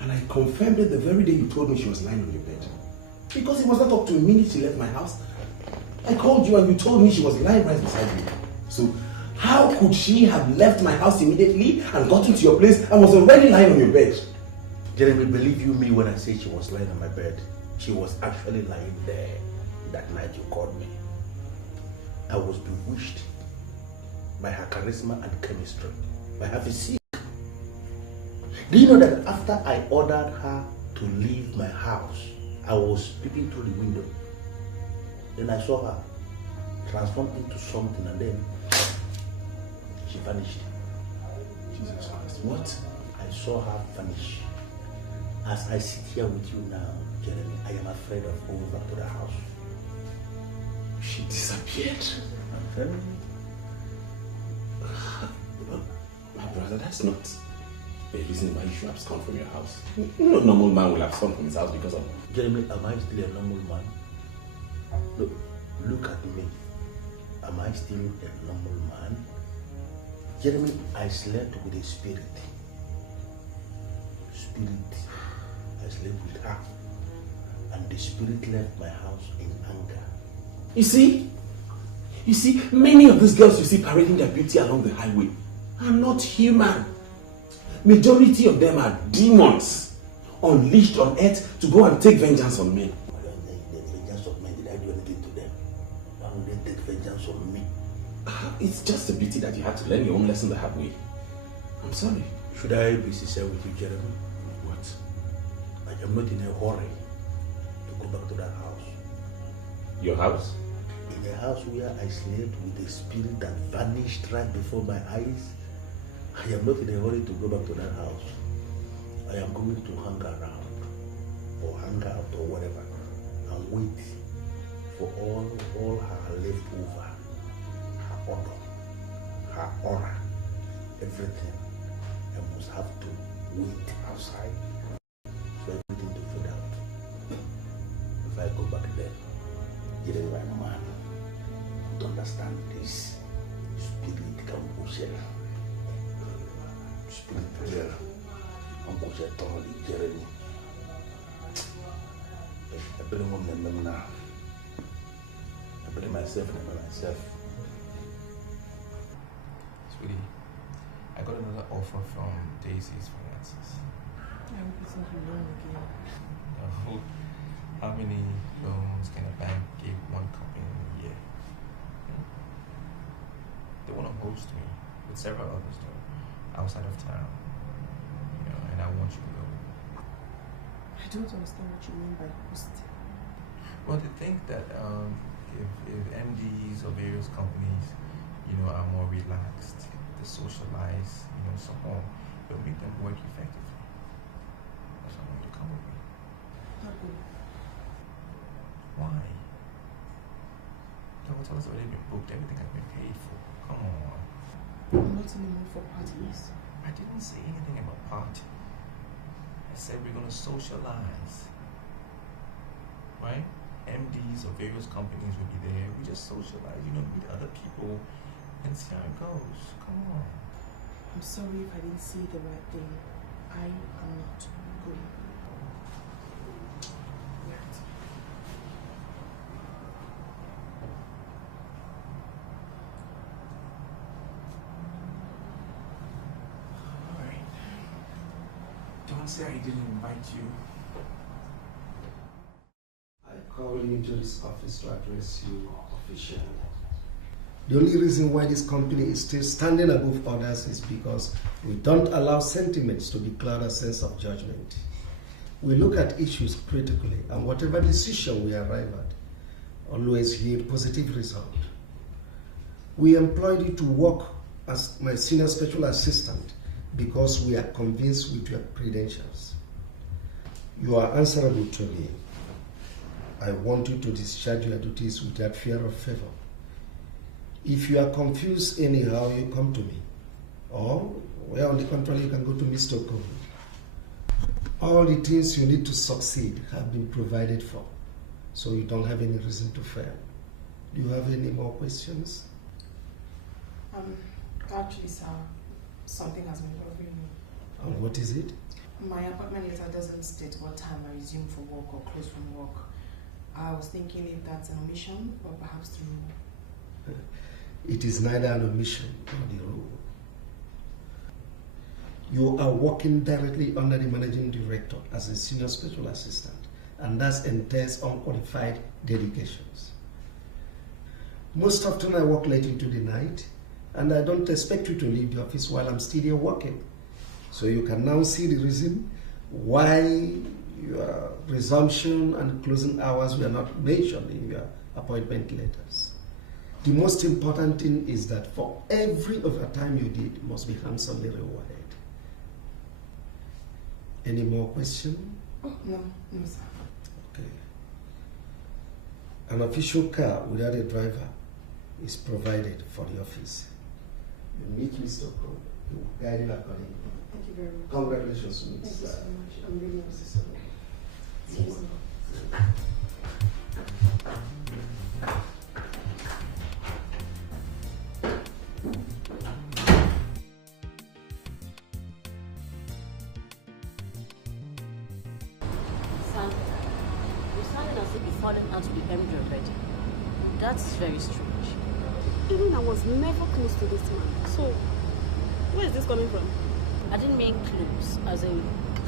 And I confirmed it the very day you told me she was lying on your bed. Because it was not up to me she left my house. I called you and you told me she was lying right beside me. So how could she have left my house immediately and gotten to your place and was already lying on your bed? Jeremy, believe you me when I say she was lying on my bed. She was actually lying there that night you called me. I was bewitched by her charisma and chemistry, by her physique. Do you know that after I ordered her to leave my house, I was peeping through the window. Then I saw her transformed into something and then she vanished. Jesus Christ, what? I saw her vanish. As I sit here with you now, Jeremy, I am afraid of going back to the house. She disappeared. I'm telling you. My brother, that's not a reason why you should abscond from your house. No normal man will abscond from his house because of... Jeremy, am I still a normal man? Look at me. Am I still a normal man? Jeremy, I slept with a spirit. I slept with her. And the spirit left my house in anger. You see, many of these girls you see parading their beauty along the highway are not human. Majority of them are demons unleashed on earth to go and take vengeance on men. I don't take vengeance of men. Did I do anything to them? Why would they take vengeance on me? It's just a pity that you had to learn your own lesson the hard way. I'm sorry. Should I be sincere with you, Jeremy? What? I am not in a hurry to go back to that house. Your house? In a house where I slept with a spirit that vanished right before my eyes. I am not in a hurry to go back to that house. I am going to hang around or hang out or whatever and wait for all her leftover, her honor, her aura, everything. I must have to wait outside for everything to fade out. If I You're the right man to understand this spirit composure. Spirit clear. Composure thoroughly, Jeremy. I blame them now. I blame myself and myself. Sweetie, I got another offer from Daisy's Finances. I hope it's not a loan again. No. How many loans can a bank give one company in a year? They want to host me with several others though, outside of town. You know, and I want you to go. I don't understand what you mean by hosting. Well, they think that if MDs of various companies, you know, are more relaxed, they socialize, you know, so on, it'll make them work effectively. That's why I want you to come with me. Not good. Why? The hotel's already been booked, everything has been paid for. Come on. I'm not in the mood for parties. I didn't say anything about party. I said we're gonna socialize. Right? MDs of various companies will be there. We just socialize, you know, meet other people and see how it goes. Come on. I'm sorry if I didn't say the right thing. I am not going. Alright. Don't say I didn't invite you. I call you into this office to address you officially. The only reason why this company is still standing above others is because we don't allow sentiments to cloud a sense of judgment. We look at issues critically, and whatever decision we arrive at always yield positive result. We employed you to work as my senior special assistant because we are convinced with your credentials. You are answerable to me. I want you to discharge your duties without fear or favor. If you are confused anyhow, you come to me. Or, well, on the contrary, you can go to Mr. Cole. All the things you need to succeed have been provided for, so you don't have any reason to fail. Do you have any more questions? Actually, sir, something has been bothering me. And what is it? My appointment letter doesn't state what time I resume for work or close from work. I was thinking if that's an omission or perhaps the rule. It is neither an omission nor the rule. You are working directly under the managing director as a senior special assistant, and that entails unqualified dedications. Most often I work late into the night, and I don't expect you to leave the office while I'm still here working. So you can now see the reason why your resumption and closing hours were not mentioned in your appointment letters. The most important thing is that for every overtime you did, it must be handsomely rewarded. Any more questions? Oh, no, sir. Okay. An official car without a driver is provided for the office. You meet Mr. Cole. He will guide you accordingly. Thank you very much. Congratulations, Ms. Thank you so much. I'm really Mrs. Seriously. Fallen out to the MD already. That's very strange. Even I was never close to this man. So, where is this coming from? I didn't mean close, as in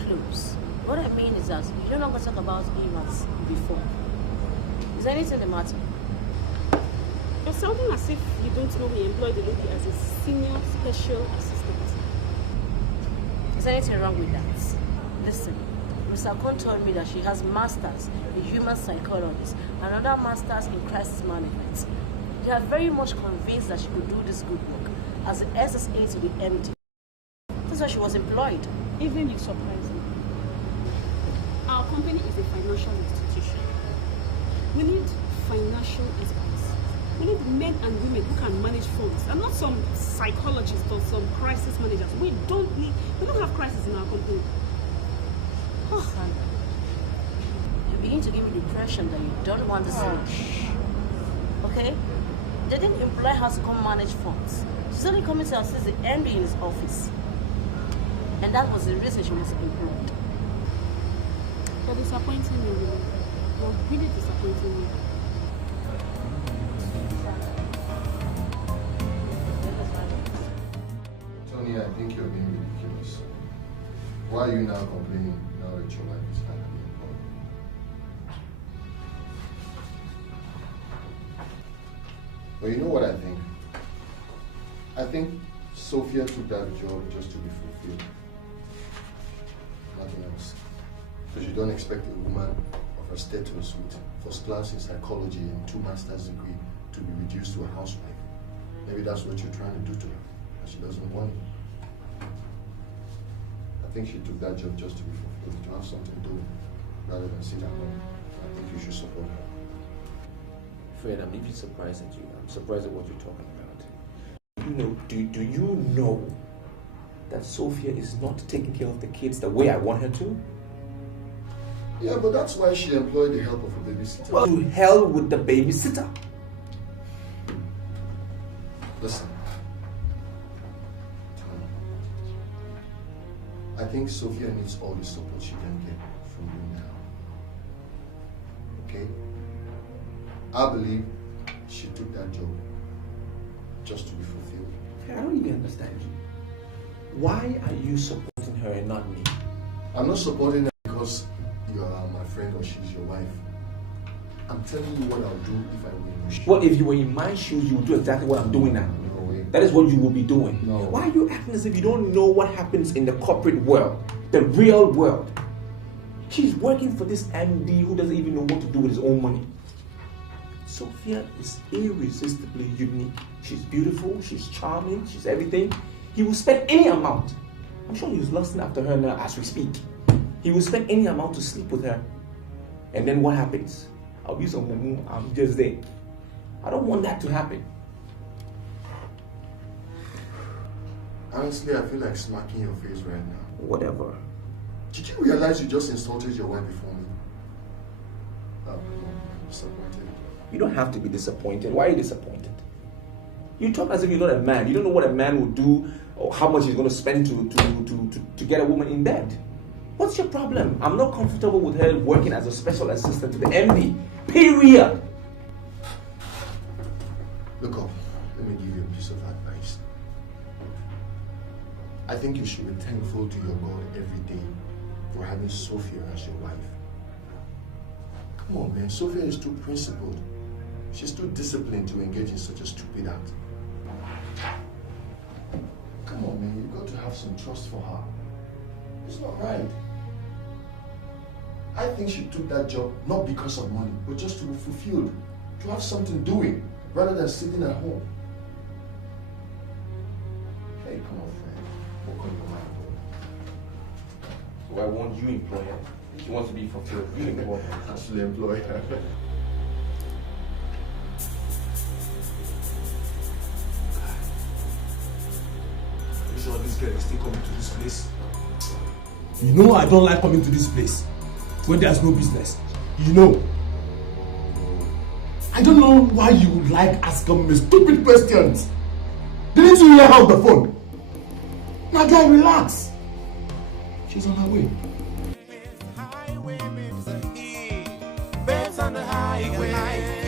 close. What I mean is that you no longer talk about him as before. Is there anything the matter? You're sounding as if you don't know he employed the lady as a senior special assistant. Is there anything wrong with that? Listen. Mr. Kon told me that she has masters in human psychology and another masters in crisis management. They are very much convinced that she could do this good work as the SSA to the MD. That's why she was employed. Even you surprise me. Our company is a financial institution. We need financial experts. We need men and women who can manage funds and not some psychologists or some crisis managers. We don't have crisis in our company. Oh. You begin to give me the impression that you don't want this. Okay? They didn't employ her to come manage funds. She's only coming to assist the MD in his office. And that was the reason she was employed. You're disappointing me, really. You're really disappointing me. Tony, I think you're being ridiculous. Why are you now complaining now that your wife is finally employed? But you know what I think? I think Sophia took that job just to be fulfilled. Nothing else. Because you don't expect a woman of her status with first class in psychology and 2 master's degree to be reduced to a housewife. Maybe that's what you're trying to do to her, and she doesn't want it. I think she took that job just to be fulfilled, to have something to do rather than sit at home. I think you should support her. Fred, I'm even surprised at you. I'm surprised at what you're talking about. You know, do you know that Sophia is not taking care of the kids the way I want her to? Yeah, but that's why she employed the help of a babysitter. Well, to hell with the babysitter. Listen, I think Sophia needs all the support she can get from you now. Okay? I believe she took that job just to be fulfilled. I don't even understand you. Why are you supporting her and not me? I'm not supporting her because you are my friend or she's your wife. I'm telling you what I'll do if I were in your shoes. Well, if you were in my shoes, you would do exactly what I'm doing now. No way. That is what you will be doing. No. Why are you acting as if you don't know what happens in the corporate world, the real world? She's working for this MD who doesn't even know what to do with his own money. Sophia is irresistibly unique. She's beautiful, she's charming, she's everything. He will spend any amount. I'm sure he's lusting after her now as we speak. He will spend any amount to sleep with her. And then what happens? I'll be some mumu, I'm just there. I don't want that to happen. Honestly, I feel like smacking your face right now. Whatever. Did you realize you just insulted your wife before me? Oh, I'm disappointed. You don't have to be disappointed. Why are you disappointed? You talk as if you're not a man. You don't know what a man will do or how much he's going to spend to get a woman in bed. What's your problem? I'm not comfortable with her working as a special assistant to the MD. Period. Look up. Let me give you a piece of advice. I think you should be thankful to your God every day for having Sophia as your wife. Come on, man. Sophia is too principled. She's too disciplined to engage in such a stupid act. Come on, man. You've got to have some trust for her. It's not right. I think she took that job not because of money, but just to be fulfilled, to have something doing, rather than sitting at home. Hey, come on, friend. Work on your mind. So I want you employ her. She wants to be fulfilled. You employ her. Actually employ her. You sure this girl is still coming to this place? You know I don't like coming to this place when there's no business. You know. I don't know why you would like asking me stupid questions. Didn't you hear her on the phone? My guy, relax. She's on her way. Babes on the highway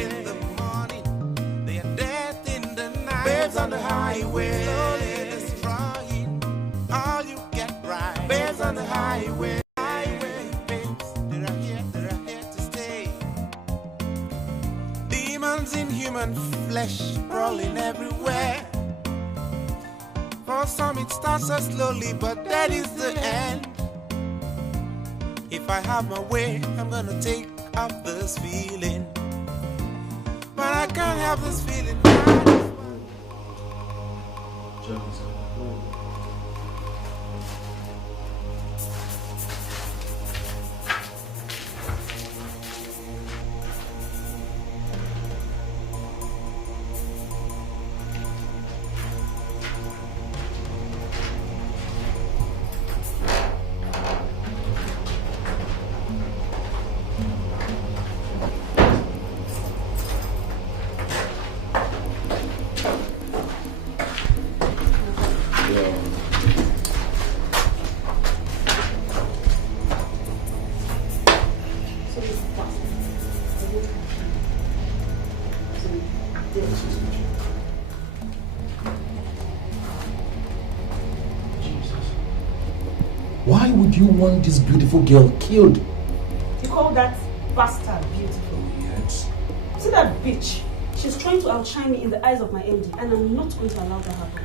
in the morning, they are dead in the night. Babes on the highway, slowly destroying all you get right. Babes on the highway, babes, they're here to stay. Demons in human flesh, crawling everywhere. For some it starts so slowly, but that is the end. If I have my way, I'm gonna take off this feeling, but I can't have this feeling. would you want this beautiful girl killed? You call that bastard beautiful? Yes. See that bitch? She's trying to outshine me in the eyes of my MD, and I'm not going to allow that to happen.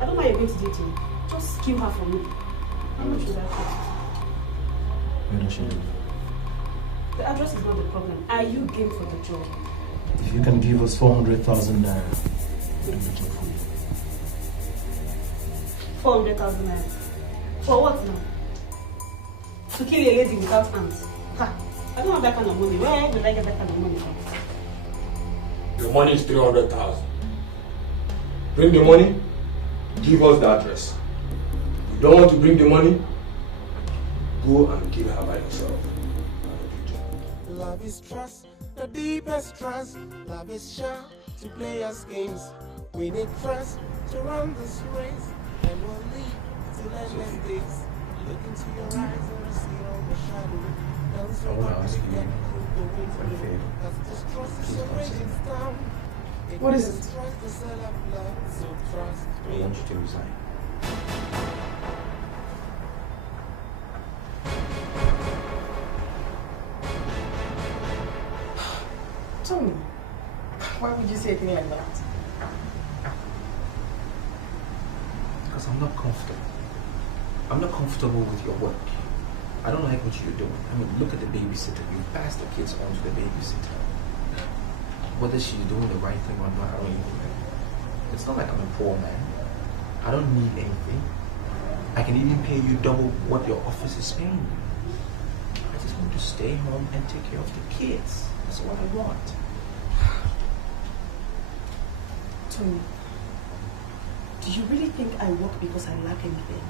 I don't know what you're going to do to me. Just kill her for me. How much should I cost? Where does she live? The address is not the problem. Are you game for the job? If you can give us 400,000 naira, we'll do the job for you. 400,000 naira. For what now? To kill a lady without hands? Ha! I don't have that kind of money. Where did I get that kind of money from? Your money is 300,000. Bring the money, give us the address. You don't want to bring the money, go and kill her by yourself. Love is trust, the deepest trust. Love is sure to play us games. We need trust to run this race, and we'll lead till endless days. Look into your eyes and see all the shadow. I want to ask you for a favor. What is it? I want you to resign. Tony, why would you say a thing like that? Because I'm not comfortable. I'm not comfortable with your work. I don't like what you're doing. I mean, look at the babysitter. You pass the kids on to the babysitter. Whether she's doing the right thing or not, I don't even know. It's not like I'm a poor man. I don't need anything. I can even pay you double what your office is paying you. I just want to stay home and take care of the kids. That's what I want. Tony, do you really think I work because I lack anything?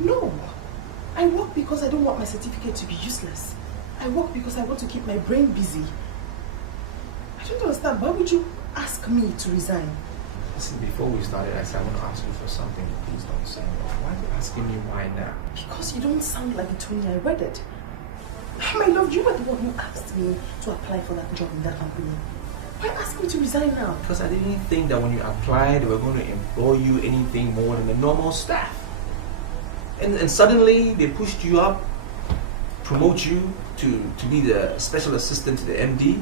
No. I work because I don't want my certificate to be useless. I work because I want to keep my brain busy. I don't understand. Why would you ask me to resign? Listen, before we started, I said I want to ask you for something. Please don't say no. Why are you asking me why now? Because you don't sound like the Tony I wedded. My love, you were the one who asked me to apply for that job in that company. Why ask me to resign now? Because I didn't think that when you applied, they were going to employ you anything more than the normal staff. And suddenly they pushed you up, promote you to be the special assistant to the MD.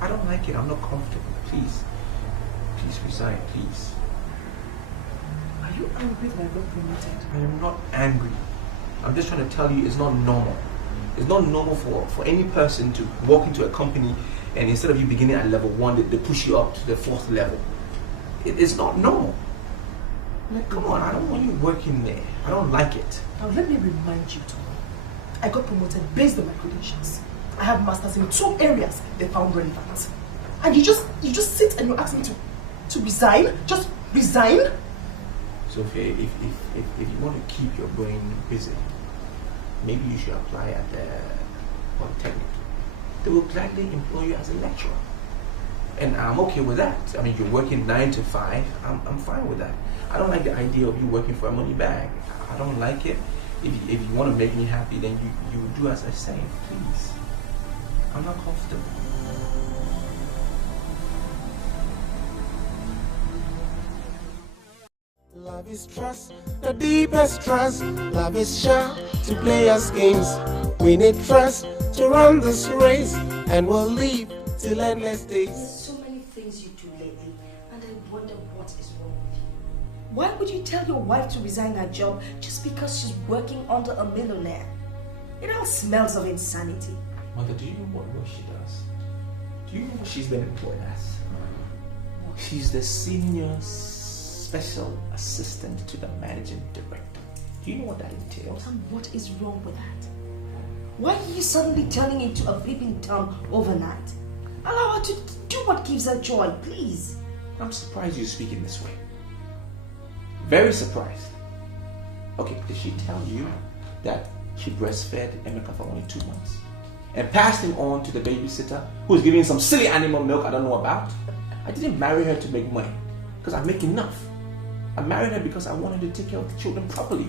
I don't like it. I'm not comfortable. Please resign, please. Are you angry that I got promoted? I am not angry. I'm just trying to tell you it's not normal. It's not normal for any person to walk into a company and instead of you beginning at level 1, they push you up to the 4th level. It's not normal. Come on, I don't want you working there. I don't like it. Now let me remind you, Tom. I got promoted based on my credentials. I have masters in 2 areas they found relevant. And you just sit and you ask me to resign? Just resign? Sophia, if you want to keep your brain busy, maybe you should apply at the Polytechnic. They will gladly employ you as a lecturer. And I'm okay with that. I mean, you're working 9 to 5. I'm fine with that. I don't like the idea of you working for a money bag. I don't like it. If you want to make me happy, then you do as I say, please. I'm not comfortable. Love is trust, the deepest trust. Love is sure to play us games. We need trust to run this race, and we'll leave till endless days. So many things you do lately, and I wonder what is wrong with you. Why would you tell your wife to resign her job just because she's working under a millionaire? It all smells of insanity. Mother, do you know what work she does? Do you know what she's been employed as? She's the senior special assistant to the managing director. Do you know what that entails? And what is wrong with that? Why are you suddenly turning into a flipping Tom overnight? Allow her to do what gives her joy, please. I'm surprised you're speaking this way. Very surprised. Okay, did she tell you that she breastfed Emeka for only 2 months? And passed him on to the babysitter who's giving some silly animal milk I don't know about? I didn't marry her to make money because I make enough. I married her because I wanted to take care of the children properly.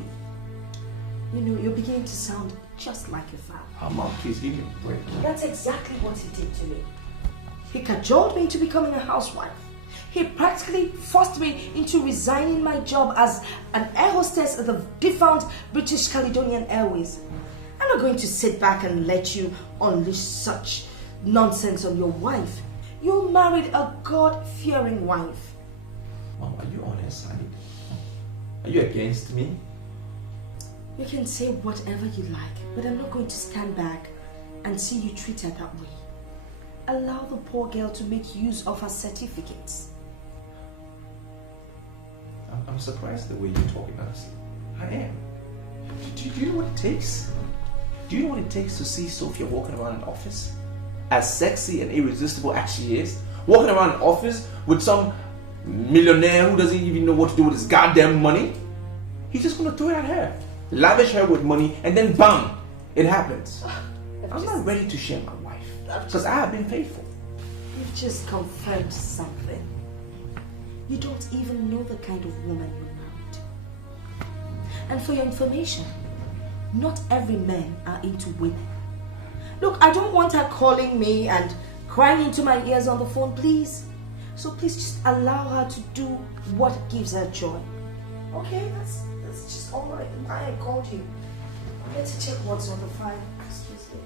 You know, you're beginning to sound just like your father. Oh, Mom, please give me a break. That's exactly what he did to me. He cajoled me into becoming a housewife. He practically forced me into resigning my job as an air hostess at the defunct British Caledonian Airways. I'm not going to sit back and let you unleash such nonsense on your wife. You married a God-fearing wife. Mom, are you on her side? Are you against me? You can say whatever you like, but I'm not going to stand back and see you treat her that way. Allow the poor girl to make use of her certificates. I'm surprised the way you're talking, honestly. I am. Do you know what it takes? Do you know what it takes to see Sophia walking around an office? As sexy and irresistible as she is, walking around an office with some millionaire who doesn't even know what to do with his goddamn money? He's just gonna throw it at her, lavish her with money, and then bam, it happens. I'm not ready to share my wife, because I have been faithful. You've just confirmed something. You don't even know the kind of woman you married. And for your information, not every man are into women. Look, I don't want her calling me and crying into my ears on the phone, please. So please just allow her to do what gives her joy. Okay, that's just all right. I called you. Let's check what's on the file. Excuse me.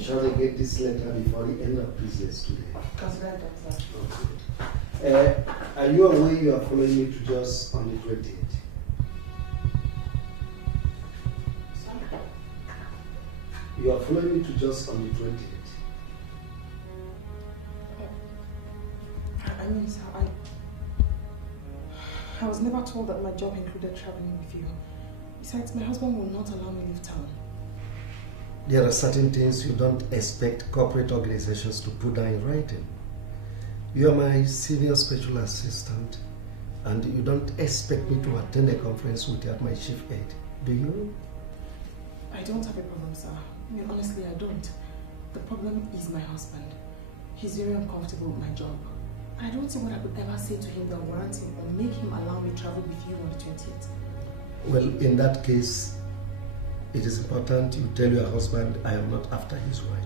Shall I get this letter before the end of business today? Consider that. Okay. Are you aware you are following me to just on the 28th? Sorry? You are following me to just on the 28th. I mean, sir, I was never told that my job included traveling with you. Besides, my husband will not allow me to leave town. There are certain things you don't expect corporate organizations to put down in writing. You are my senior special assistant, and you don't expect me to attend a conference without my chief aide, do you? I don't have a problem, sir. I mean, honestly, I don't. The problem is my husband. He's very uncomfortable with my job. I don't see what I could ever say to him that warrants him or make him allow me to travel with you on the 20th. Well, in that case, it is important you tell your husband I am not after his wife.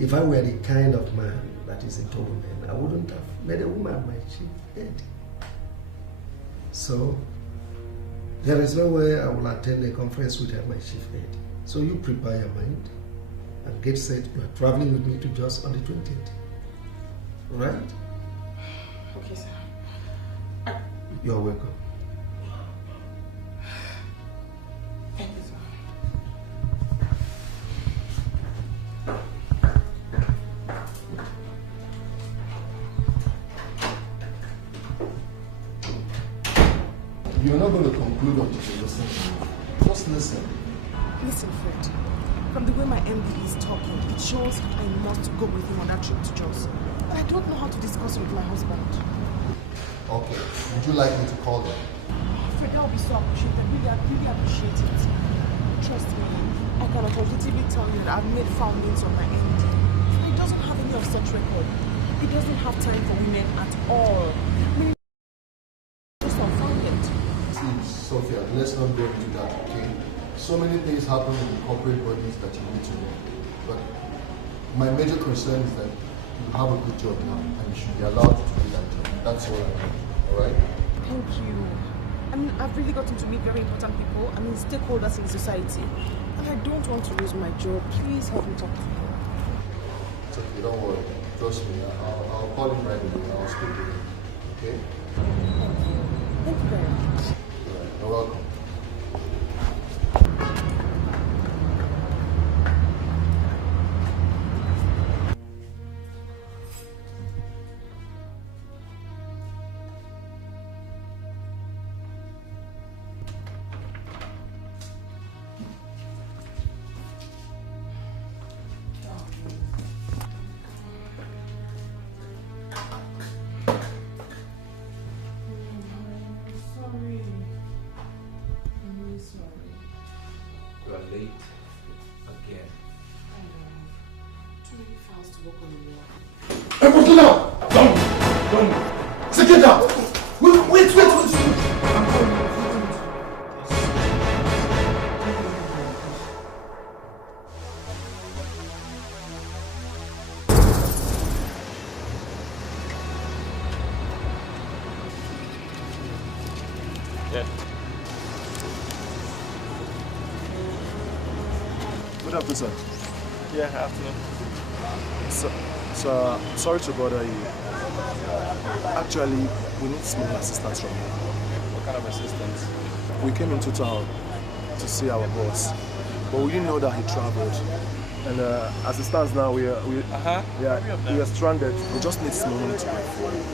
If I were the kind of man that is into women, I wouldn't have made a woman my chief aide. So, there is no way I will attend a conference without my chief aide. So you prepare your mind and get set. You are traveling with me to Jos on the 20th. Right? Okay, sir. You're welcome. Thank you, sir. You're not going to conclude until you listen to me. Just listen. Listen, Fred. From the way my MD is talking, it shows I must go with him on that trip to Jos. But I don't know how to discuss it with my husband. Okay. Would you like me to call them? Fred, that would be so appreciated. I really appreciate it. Trust me, I can authoritatively tell you that I've made foul names on my MD. He doesn't have any of such record. He doesn't have time for women at all. I mean, just unfounded. See, Sophia, let's not go into that, okay? So many things happen in corporate bodies that you need to know. But my major concern is that you have a good job now and you should be allowed to do that job. That's all I want. Alright? Thank you. I mean, I've really gotten to meet very important people. I mean, stakeholders in society. And I don't want to lose my job. Please help me talk to him. It's okay, don't worry. Trust me, I'll call him right away. I'll speak to him. Okay? Thank you. Thank you very much. Alright, you're welcome. You are late again. I know. Too many files to work on in there. Don't! Get out! Wait! Yeah. Good afternoon, sir. Yeah, afternoon. So, sorry to bother you. Actually, we need small assistance from you. What kind of assistance? We came into town to see our boss, but we didn't know that he traveled. And as it stands now, we are stranded. We just need some money to pay for it.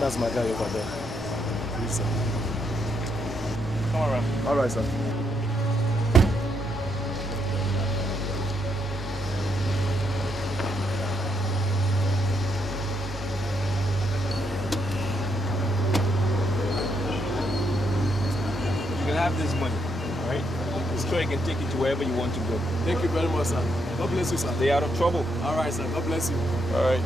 That's my guy over there. Please, sir. Come around. All right, sir. You can have this money, all right? This truck can take you to wherever you want to go. Thank you very much, sir. God bless you, sir. Stay out of trouble. All right, sir. God bless you. All right.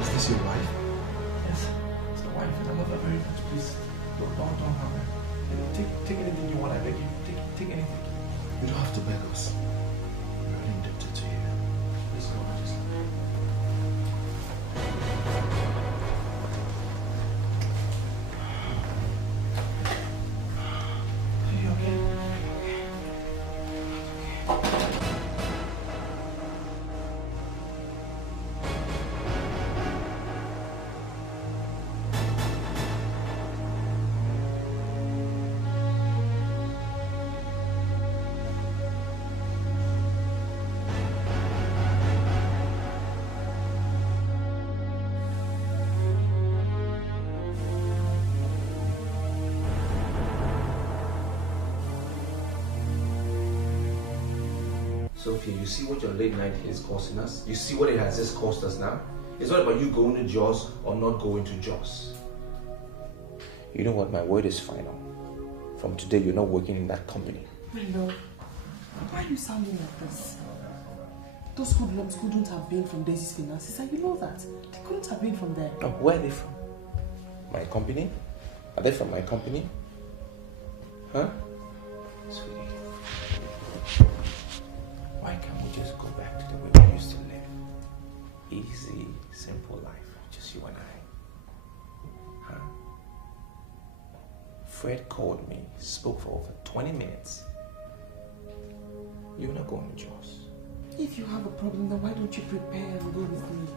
Is this your wife? Yes, it's the wife, and I love her very much. Please, don't harm her. Take anything you want. I beg you. Take anything. You don't have to beg us. We're really indebted to you. Let's go. Are you okay? Sophia, you see what your late night is costing us? You see what it has just cost us now? It's not about you going to Jaws or not going to Jaws. You know what? My word is final. From today, you're not working in that company. My love, why are you sounding like this? Those good looks couldn't have been from Daisy's finances, and you know that. They couldn't have been from there. Oh, where are they from? My company? Are they from my company? Huh? Sweetie. Why can't we just go back to the way we used to live? Easy, simple life. Just you and I. Huh? Fred called me, spoke for over 20 minutes. You're not going to Jaws. If you have a problem, then why don't you prepare and go with me?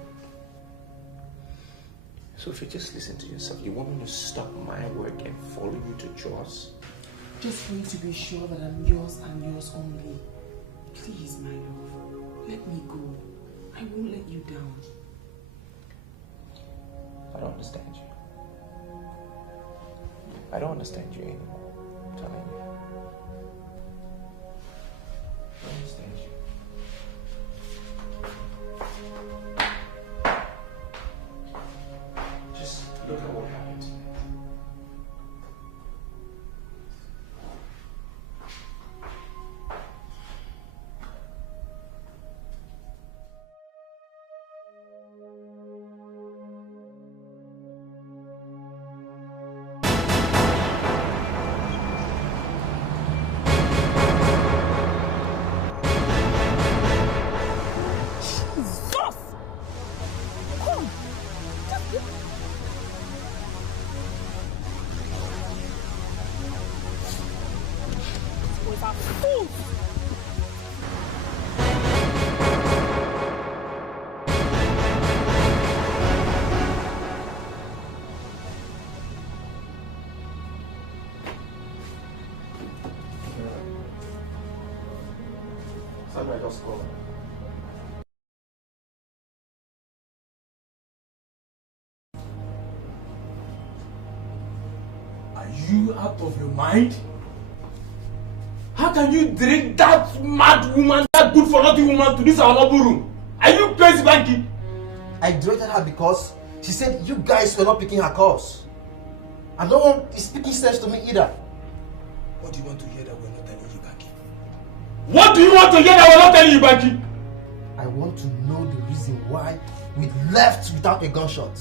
So if you just listen to yourself, you want me to stop my work and follow you to Jaws? Just for you to be sure that I'm yours and yours only. Please, my love, let me go. I won't let you down. I don't understand you. I don't understand you anymore. I'm telling you. I don't understand you. Just look at what happened to me. Sandra just called. Are you out of your mind? How can you drink that mad woman, that good for nothing woman to this our lobby room? Are you crazy, Banky? I directed her because she said you guys were not picking her calls. And no one is speaking sense to me either. What do you want to hear that we're not telling you, Banky? What do you want to hear that we're not telling you, Banky? I want to know the reason why we left without a gunshot.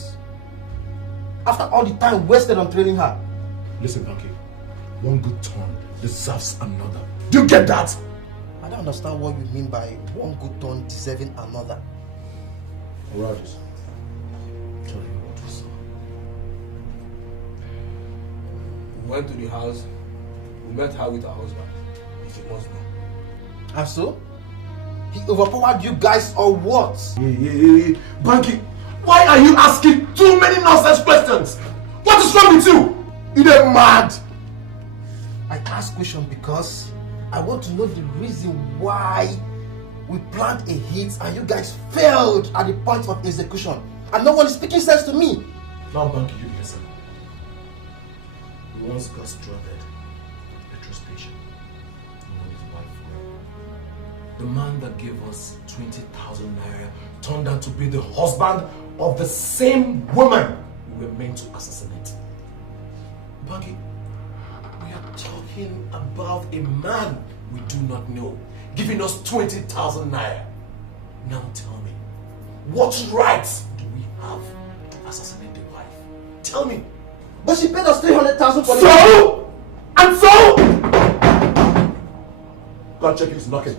After all the time wasted on training her. Listen, Banky. One good turn deserves another. Do you get that? I don't understand what you mean by one good turn deserving another. Rogers, tell me what you saw. We went to the house. We met her with her husband. If you must know. And so? He overpowered you guys or what? Hey. Banky, why are you asking too many nonsense questions? What is wrong with you? You're mad. I ask questions because I want to know the reason why we planned a hit and you guys failed at the point of execution. And no one is speaking sense to me. Now, Banky, you listen. We once got stranded at the petrol station. The man that gave us 20,000 naira turned out to be the husband of the same woman we were meant to assassinate. Banky, we are talking about a man we do not know giving us 20,000 naira. Now tell me, what rights do we have to assassinate the wife? Tell me. But she paid us 300,000 for So? And so? Go and check who's knocking.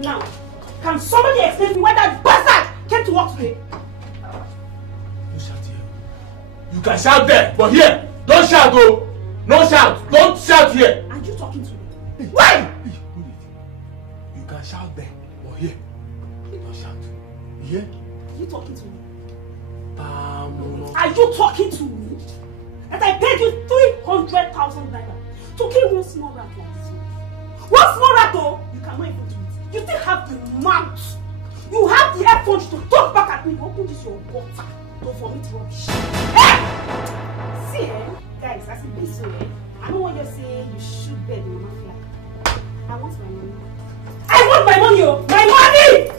Now, can somebody explain to me why that bastard came to work today? You shout here. You can shout there, but here, don't shout, go. No shout. Don't shout here. Are you talking to me? Why? You can shout there, but here, don't shout. Here? Are you talking to me? No. Are you talking to me? That I paid you 300,000 naira to kill one small rat like this one. One small rat though, you cannot even do it. You still have the mouth. You have the effort to talk back at me. Open this your water. Don't vomit rubbish. Hey! See, guys, that's a bit so. I know what you're saying. You should beg me, mafia. I want my money. I want my money, oh! My money!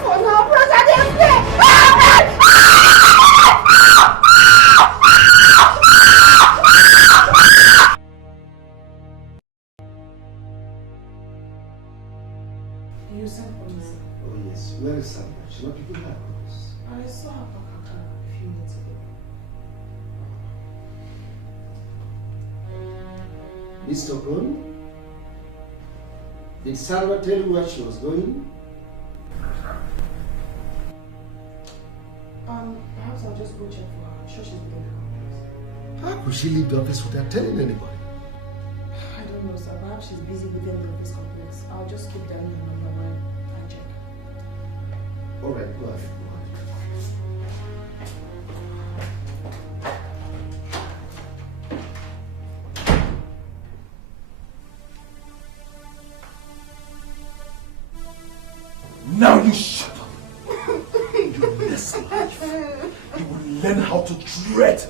For now, brother, they're there. You sent for me. Oh yes, where is Sandra? She's not picking her calls. I saw her back a few minutes ago. Mr. Gun, did Sandra tell you where she was going? Perhaps I'll just go check for her. I'm sure she's within the How could she leave the office without telling anybody? I don't know, sir. Perhaps she's busy within the office complex. I'll just keep dialing her number while I check. Alright, go ahead. Now you shut up. You less life. You will learn how to tread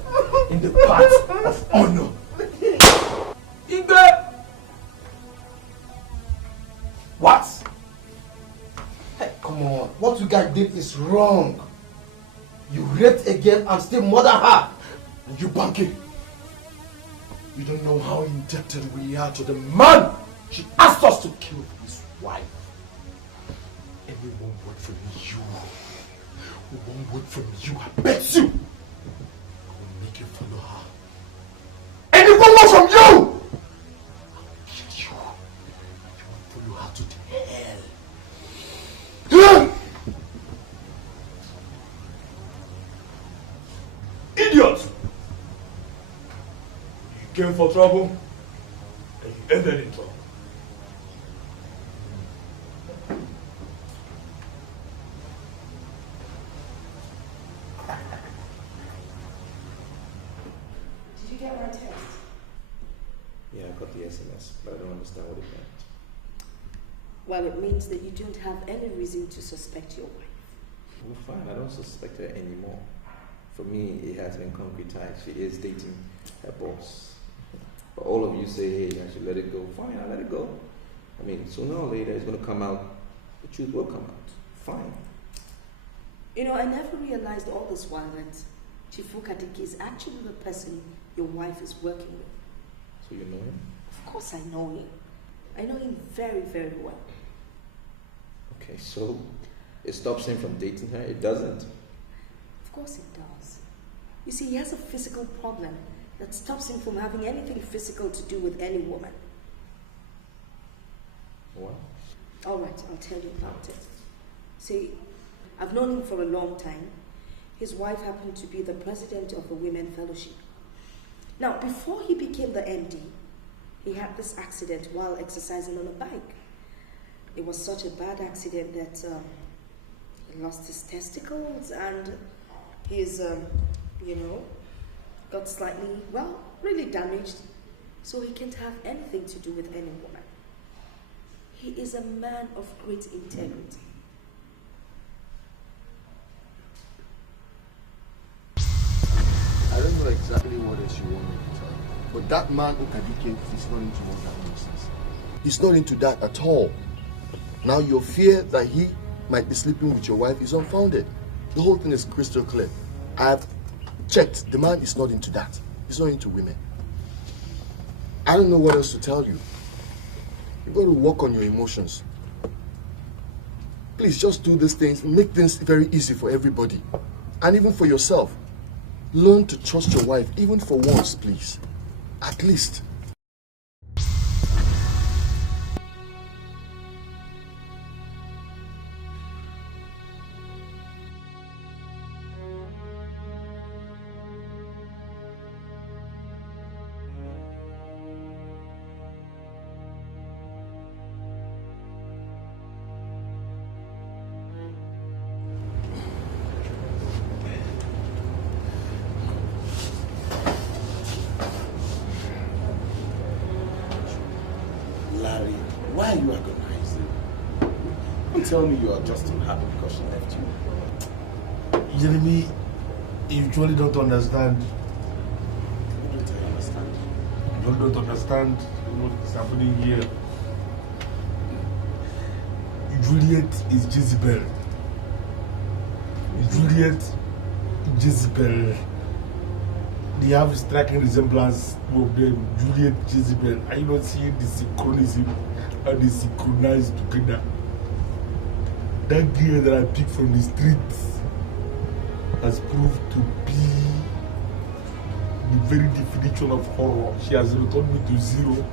in the path of honor. Igbe! What? Hey, come on. What you guys did is wrong. You raped a girl and still murder her. And you, Banky, you don't know how indebted we are to the man she asked us to kill his wife. Anyone word from you, one word from you, I bet you, I will make you follow her. Anyone word from you, I will kill you. You will follow her to hell. Idiot! You came for trouble, and you ended in trouble. get my text? Yeah, I got the SMS, but I don't understand what it meant. Well, it means that you don't have any reason to suspect your wife. Well, fine, I don't suspect her anymore. For me, it has been concretized. She is dating her boss. But all of you say, hey, I should let it go. Fine, I'll let it go. I mean, sooner or later, it's going to come out. The truth will come out. Fine. You know, I never realized all this while that Chifuka Dikeh is actually the person your wife is working with. So you know him? Of course I know him. I know him very, very well. Okay, so it stops him from dating her? It doesn't? Of course it does. You see, he has a physical problem that stops him from having anything physical to do with any woman. What? All right, I'll tell you about it. See, I've known him for a long time. His wife happened to be the president of the Women Fellowship. Now, before he became the MD, he had this accident while exercising on a bike. It was such a bad accident that he lost his testicles and his, got slightly, really damaged. So he can't have anything to do with any woman. He is a man of great integrity. I don't know exactly what else you want me to tell you, but that man Dikeh is not into all that nonsense. He's not into that at all. Now your fear that he might be sleeping with your wife is unfounded. The whole thing is crystal clear. I've checked. The man is not into that. He's not into women. I don't know what else to tell you. You've got to work on your emotions. Please just do these things. Make things very easy for everybody. And even for yourself. Learn to trust your wife, even for once, please. At least. Why are you agonizing? Don't tell me you are just unhappy because she left you. Jeremy, you truly don't understand. What don't I understand? You don't understand what is happening here. Juliet is Jezebel. Juliet, Jezebel. They have a striking resemblance of them. Juliet, Jezebel. Are you not seeing the synchronism and they synchronize together? That girl that I picked from the streets has proved to be the very definition of horror. She has returned me to zero.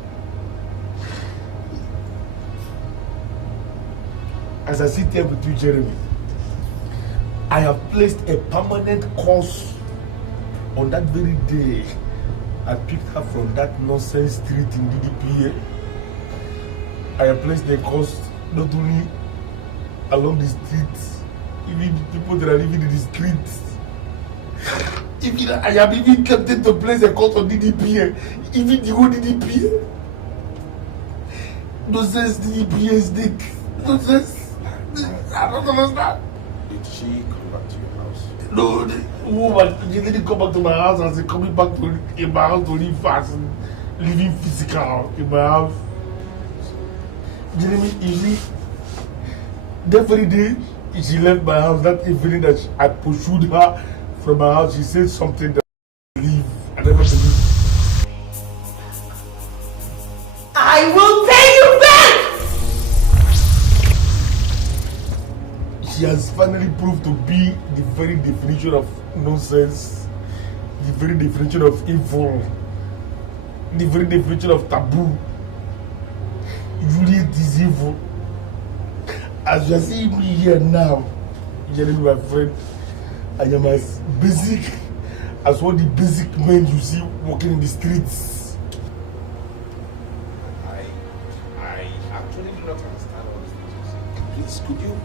As I sit here with you, Jeremy, I have placed a permanent curse on that very day. I picked her from that nonsense street in DDPA. I have placed a curse not only along the streets, even the people that are living in the streets. Even I have even tempted to place a curse on DDPA, even the whole DDPA. Nonsense DDPA stick. Nonsense. I don't understand. Did she come back to your house? No, the woman, she didn't come back to my house and she's coming back to in my house to live fast and living physical in my house. Jeremy, you see, that very day she left my house, that evening that I pursued her from my house, she said something that I believe. I never believe. I will pay you back! She has finally proved to be the very definition of nonsense, the very definition of evil, the very definition of taboo. Juliet is evil. As you are seeing me here now, Jeremy, my friend, I am as basic as all the basic men you see walking in the streets. I actually do not understand all these things you say. Please,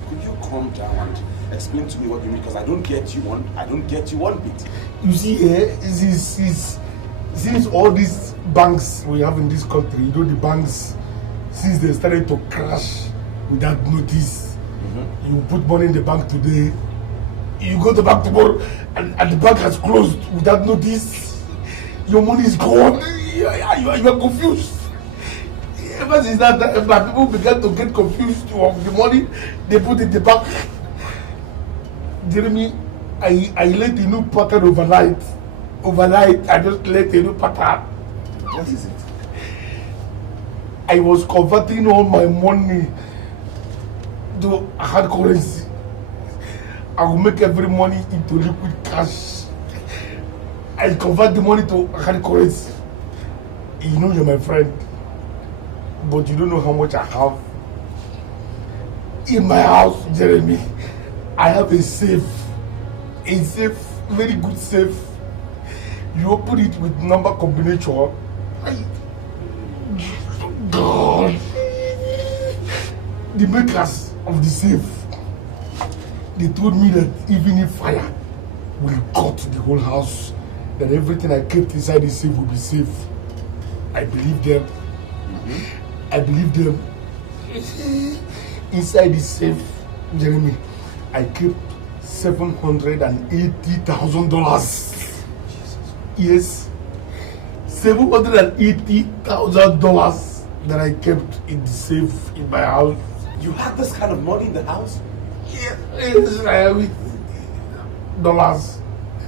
could you calm down and explain to me what you mean? Because I don't get you one bit. You see, since all these banks we have in this country, you know, the banks, since they started to crash without notice, you put money in the bank today, you go to the bank tomorrow, and the bank has closed without notice. Your money is gone. You are confused. Ever since that time, people began to get confused of the money they put in the bank. Jeremy, I let a new pattern overnight. Overnight, I just let a new pattern. What is it? I was converting all my money to hard currency. I will make every money into liquid cash. I convert the money to hard currency. You know you're my friend, but you don't know how much I have in my house, Jeremy. I have a safe, very good safe. You open it with number combination. God, the makers of the safe, they told me that even if fire will cut the whole house, that everything I kept inside the safe will be safe. I believe them. I believe them. Inside the safe, Jeremy, I kept $780,000. Yes, $780,000 that I kept in the safe in my house. You had this kind of money in the house? Yes, with dollars.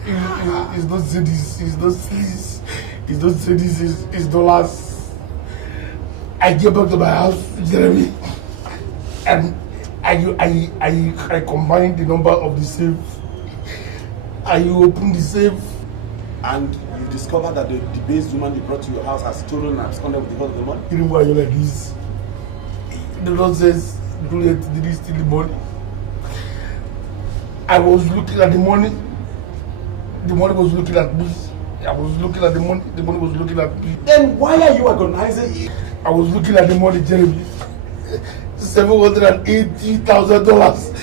It's not cities, it's not cities, it's not cities, it's dollars. I get back to my house, Jeremy, and I combine the number of the safe. I open the safe, and you discover that the based woman you brought to your house has stolen and absconded with the whole of the money? You know why you're like this? The Lord says, Juliet, did he steal the money? I was looking at the money. The money was looking at me. I was looking at the money. The money was looking at me. Then why are you agonizing? I was looking at the money, Jeremy. $780,000.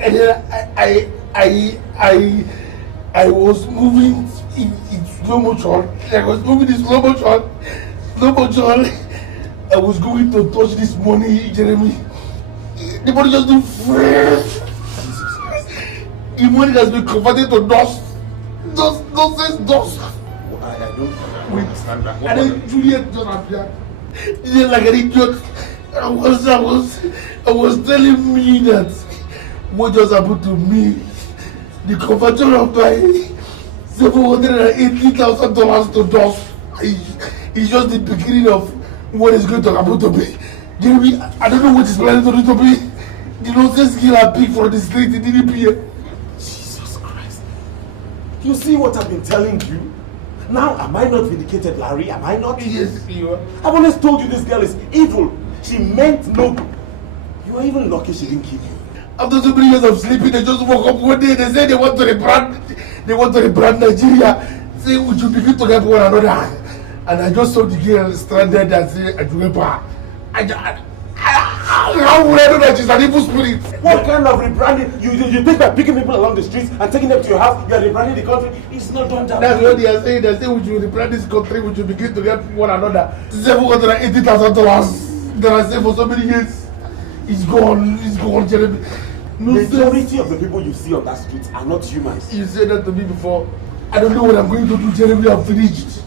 And then I was moving in slow motion. I was moving in slow motion. I was going to touch this money, Jeremy. The money just didn't freeze. The money has been converted to dust. Dust. I don't understand that. And then Juliet just appeared. Just like an idiot. I was telling me that what just happened to me, the conversion of my $780,000 to dust, is just the beginning of what is going to happen to me. Jeremy, I don't know what is planning to do to me. The nonsense skill I picked from the street, it didn't appear. Jesus Christ. You see what I've been telling you? Now, am I not vindicated, Larry? Am I not? Yes, you are. I've always told you this girl is evil. She meant no good. You are even lucky she didn't kill you. After so many years of sleeping, they just woke up one day. They said they want to rebrand Nigeria. Say we should begin to help one another. And I just saw the girl stranded and say, how would I know that she's an evil spirit? What kind of rebranding? You think by picking people along the streets and taking them to your house, you are rebranding the country? It's not done that. That's what they are saying. They say we should rebrand this country, we should begin to help one another. $780,000 that I saved for so many years. It's gone, Jeremy. Majority of the people you see on that street are not humans. You said that to me before. I don't know what I'm going to do, Jeremy. I'm finished.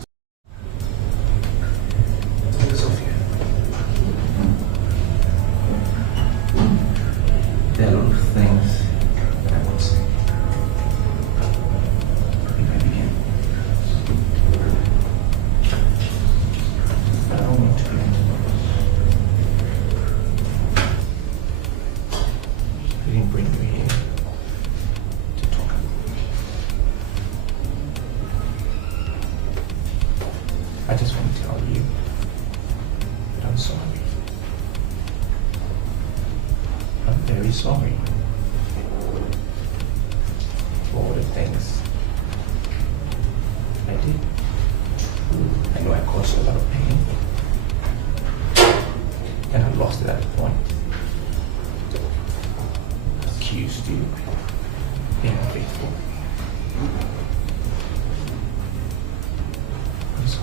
There are a lot of things that I want to say. If I begin, I don't want to be. I didn't bring you here to talk about me. I just want to tell you that I'm sorry. I'm very sorry for all the things I did. I know I caused you a lot of pain, and I lost it at a point. Accused you being unfaithful. I'm sorry.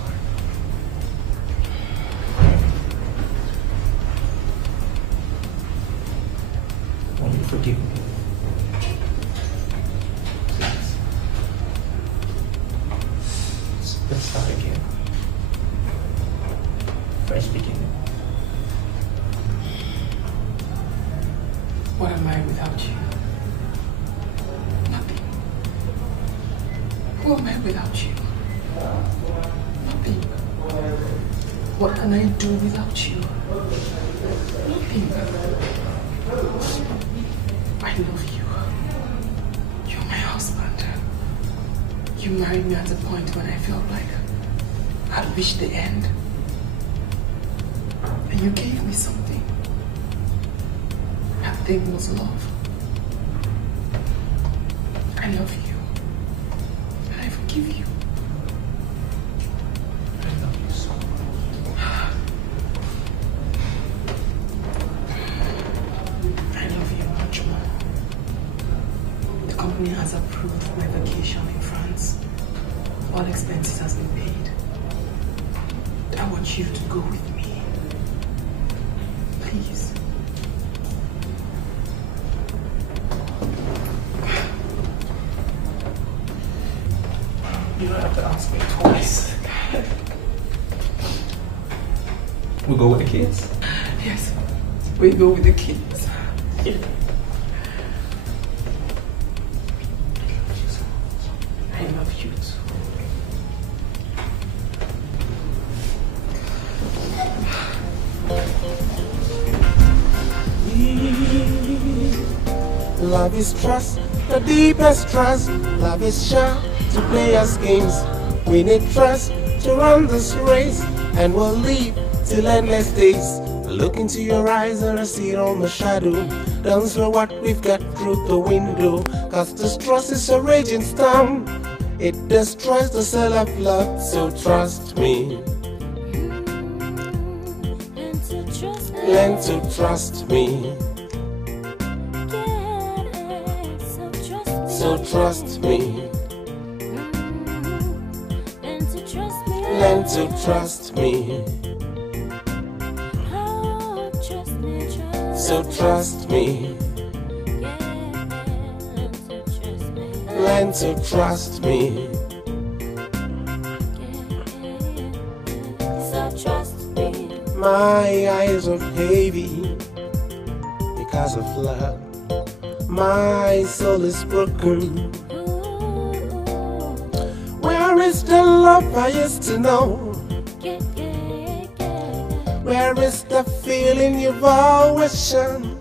Who am I without you? Nothing. What can I do without you? Nothing. I love you. You're my husband. You married me at a point when I felt like I'd reached the end. And you gave me something. That thing was love. I love you. And I forgive you. I love you so much. I love you much more. The company has approved my vacation in France. All expenses has been paid. I want you to go with me. Please. You don't have to ask me twice. We'll go with the kids. Yes, we go with the kids. Yeah. I love you too. Love is trust, the deepest trust. Love is sure to play us games. We need trust to run this race, and we'll live till endless days. Look into your eyes and I see all my shadow. Don't throw what we've got through the window, cause this trust is a raging storm. It destroys the cell of love, so trust me. Learn to trust me. So trust me. Learn to trust me. So trust me. Learn to trust me. So trust me. My eyes are heavy because of love. My soul is broken. Where is the love I used to know? Where is the feeling you've always shown?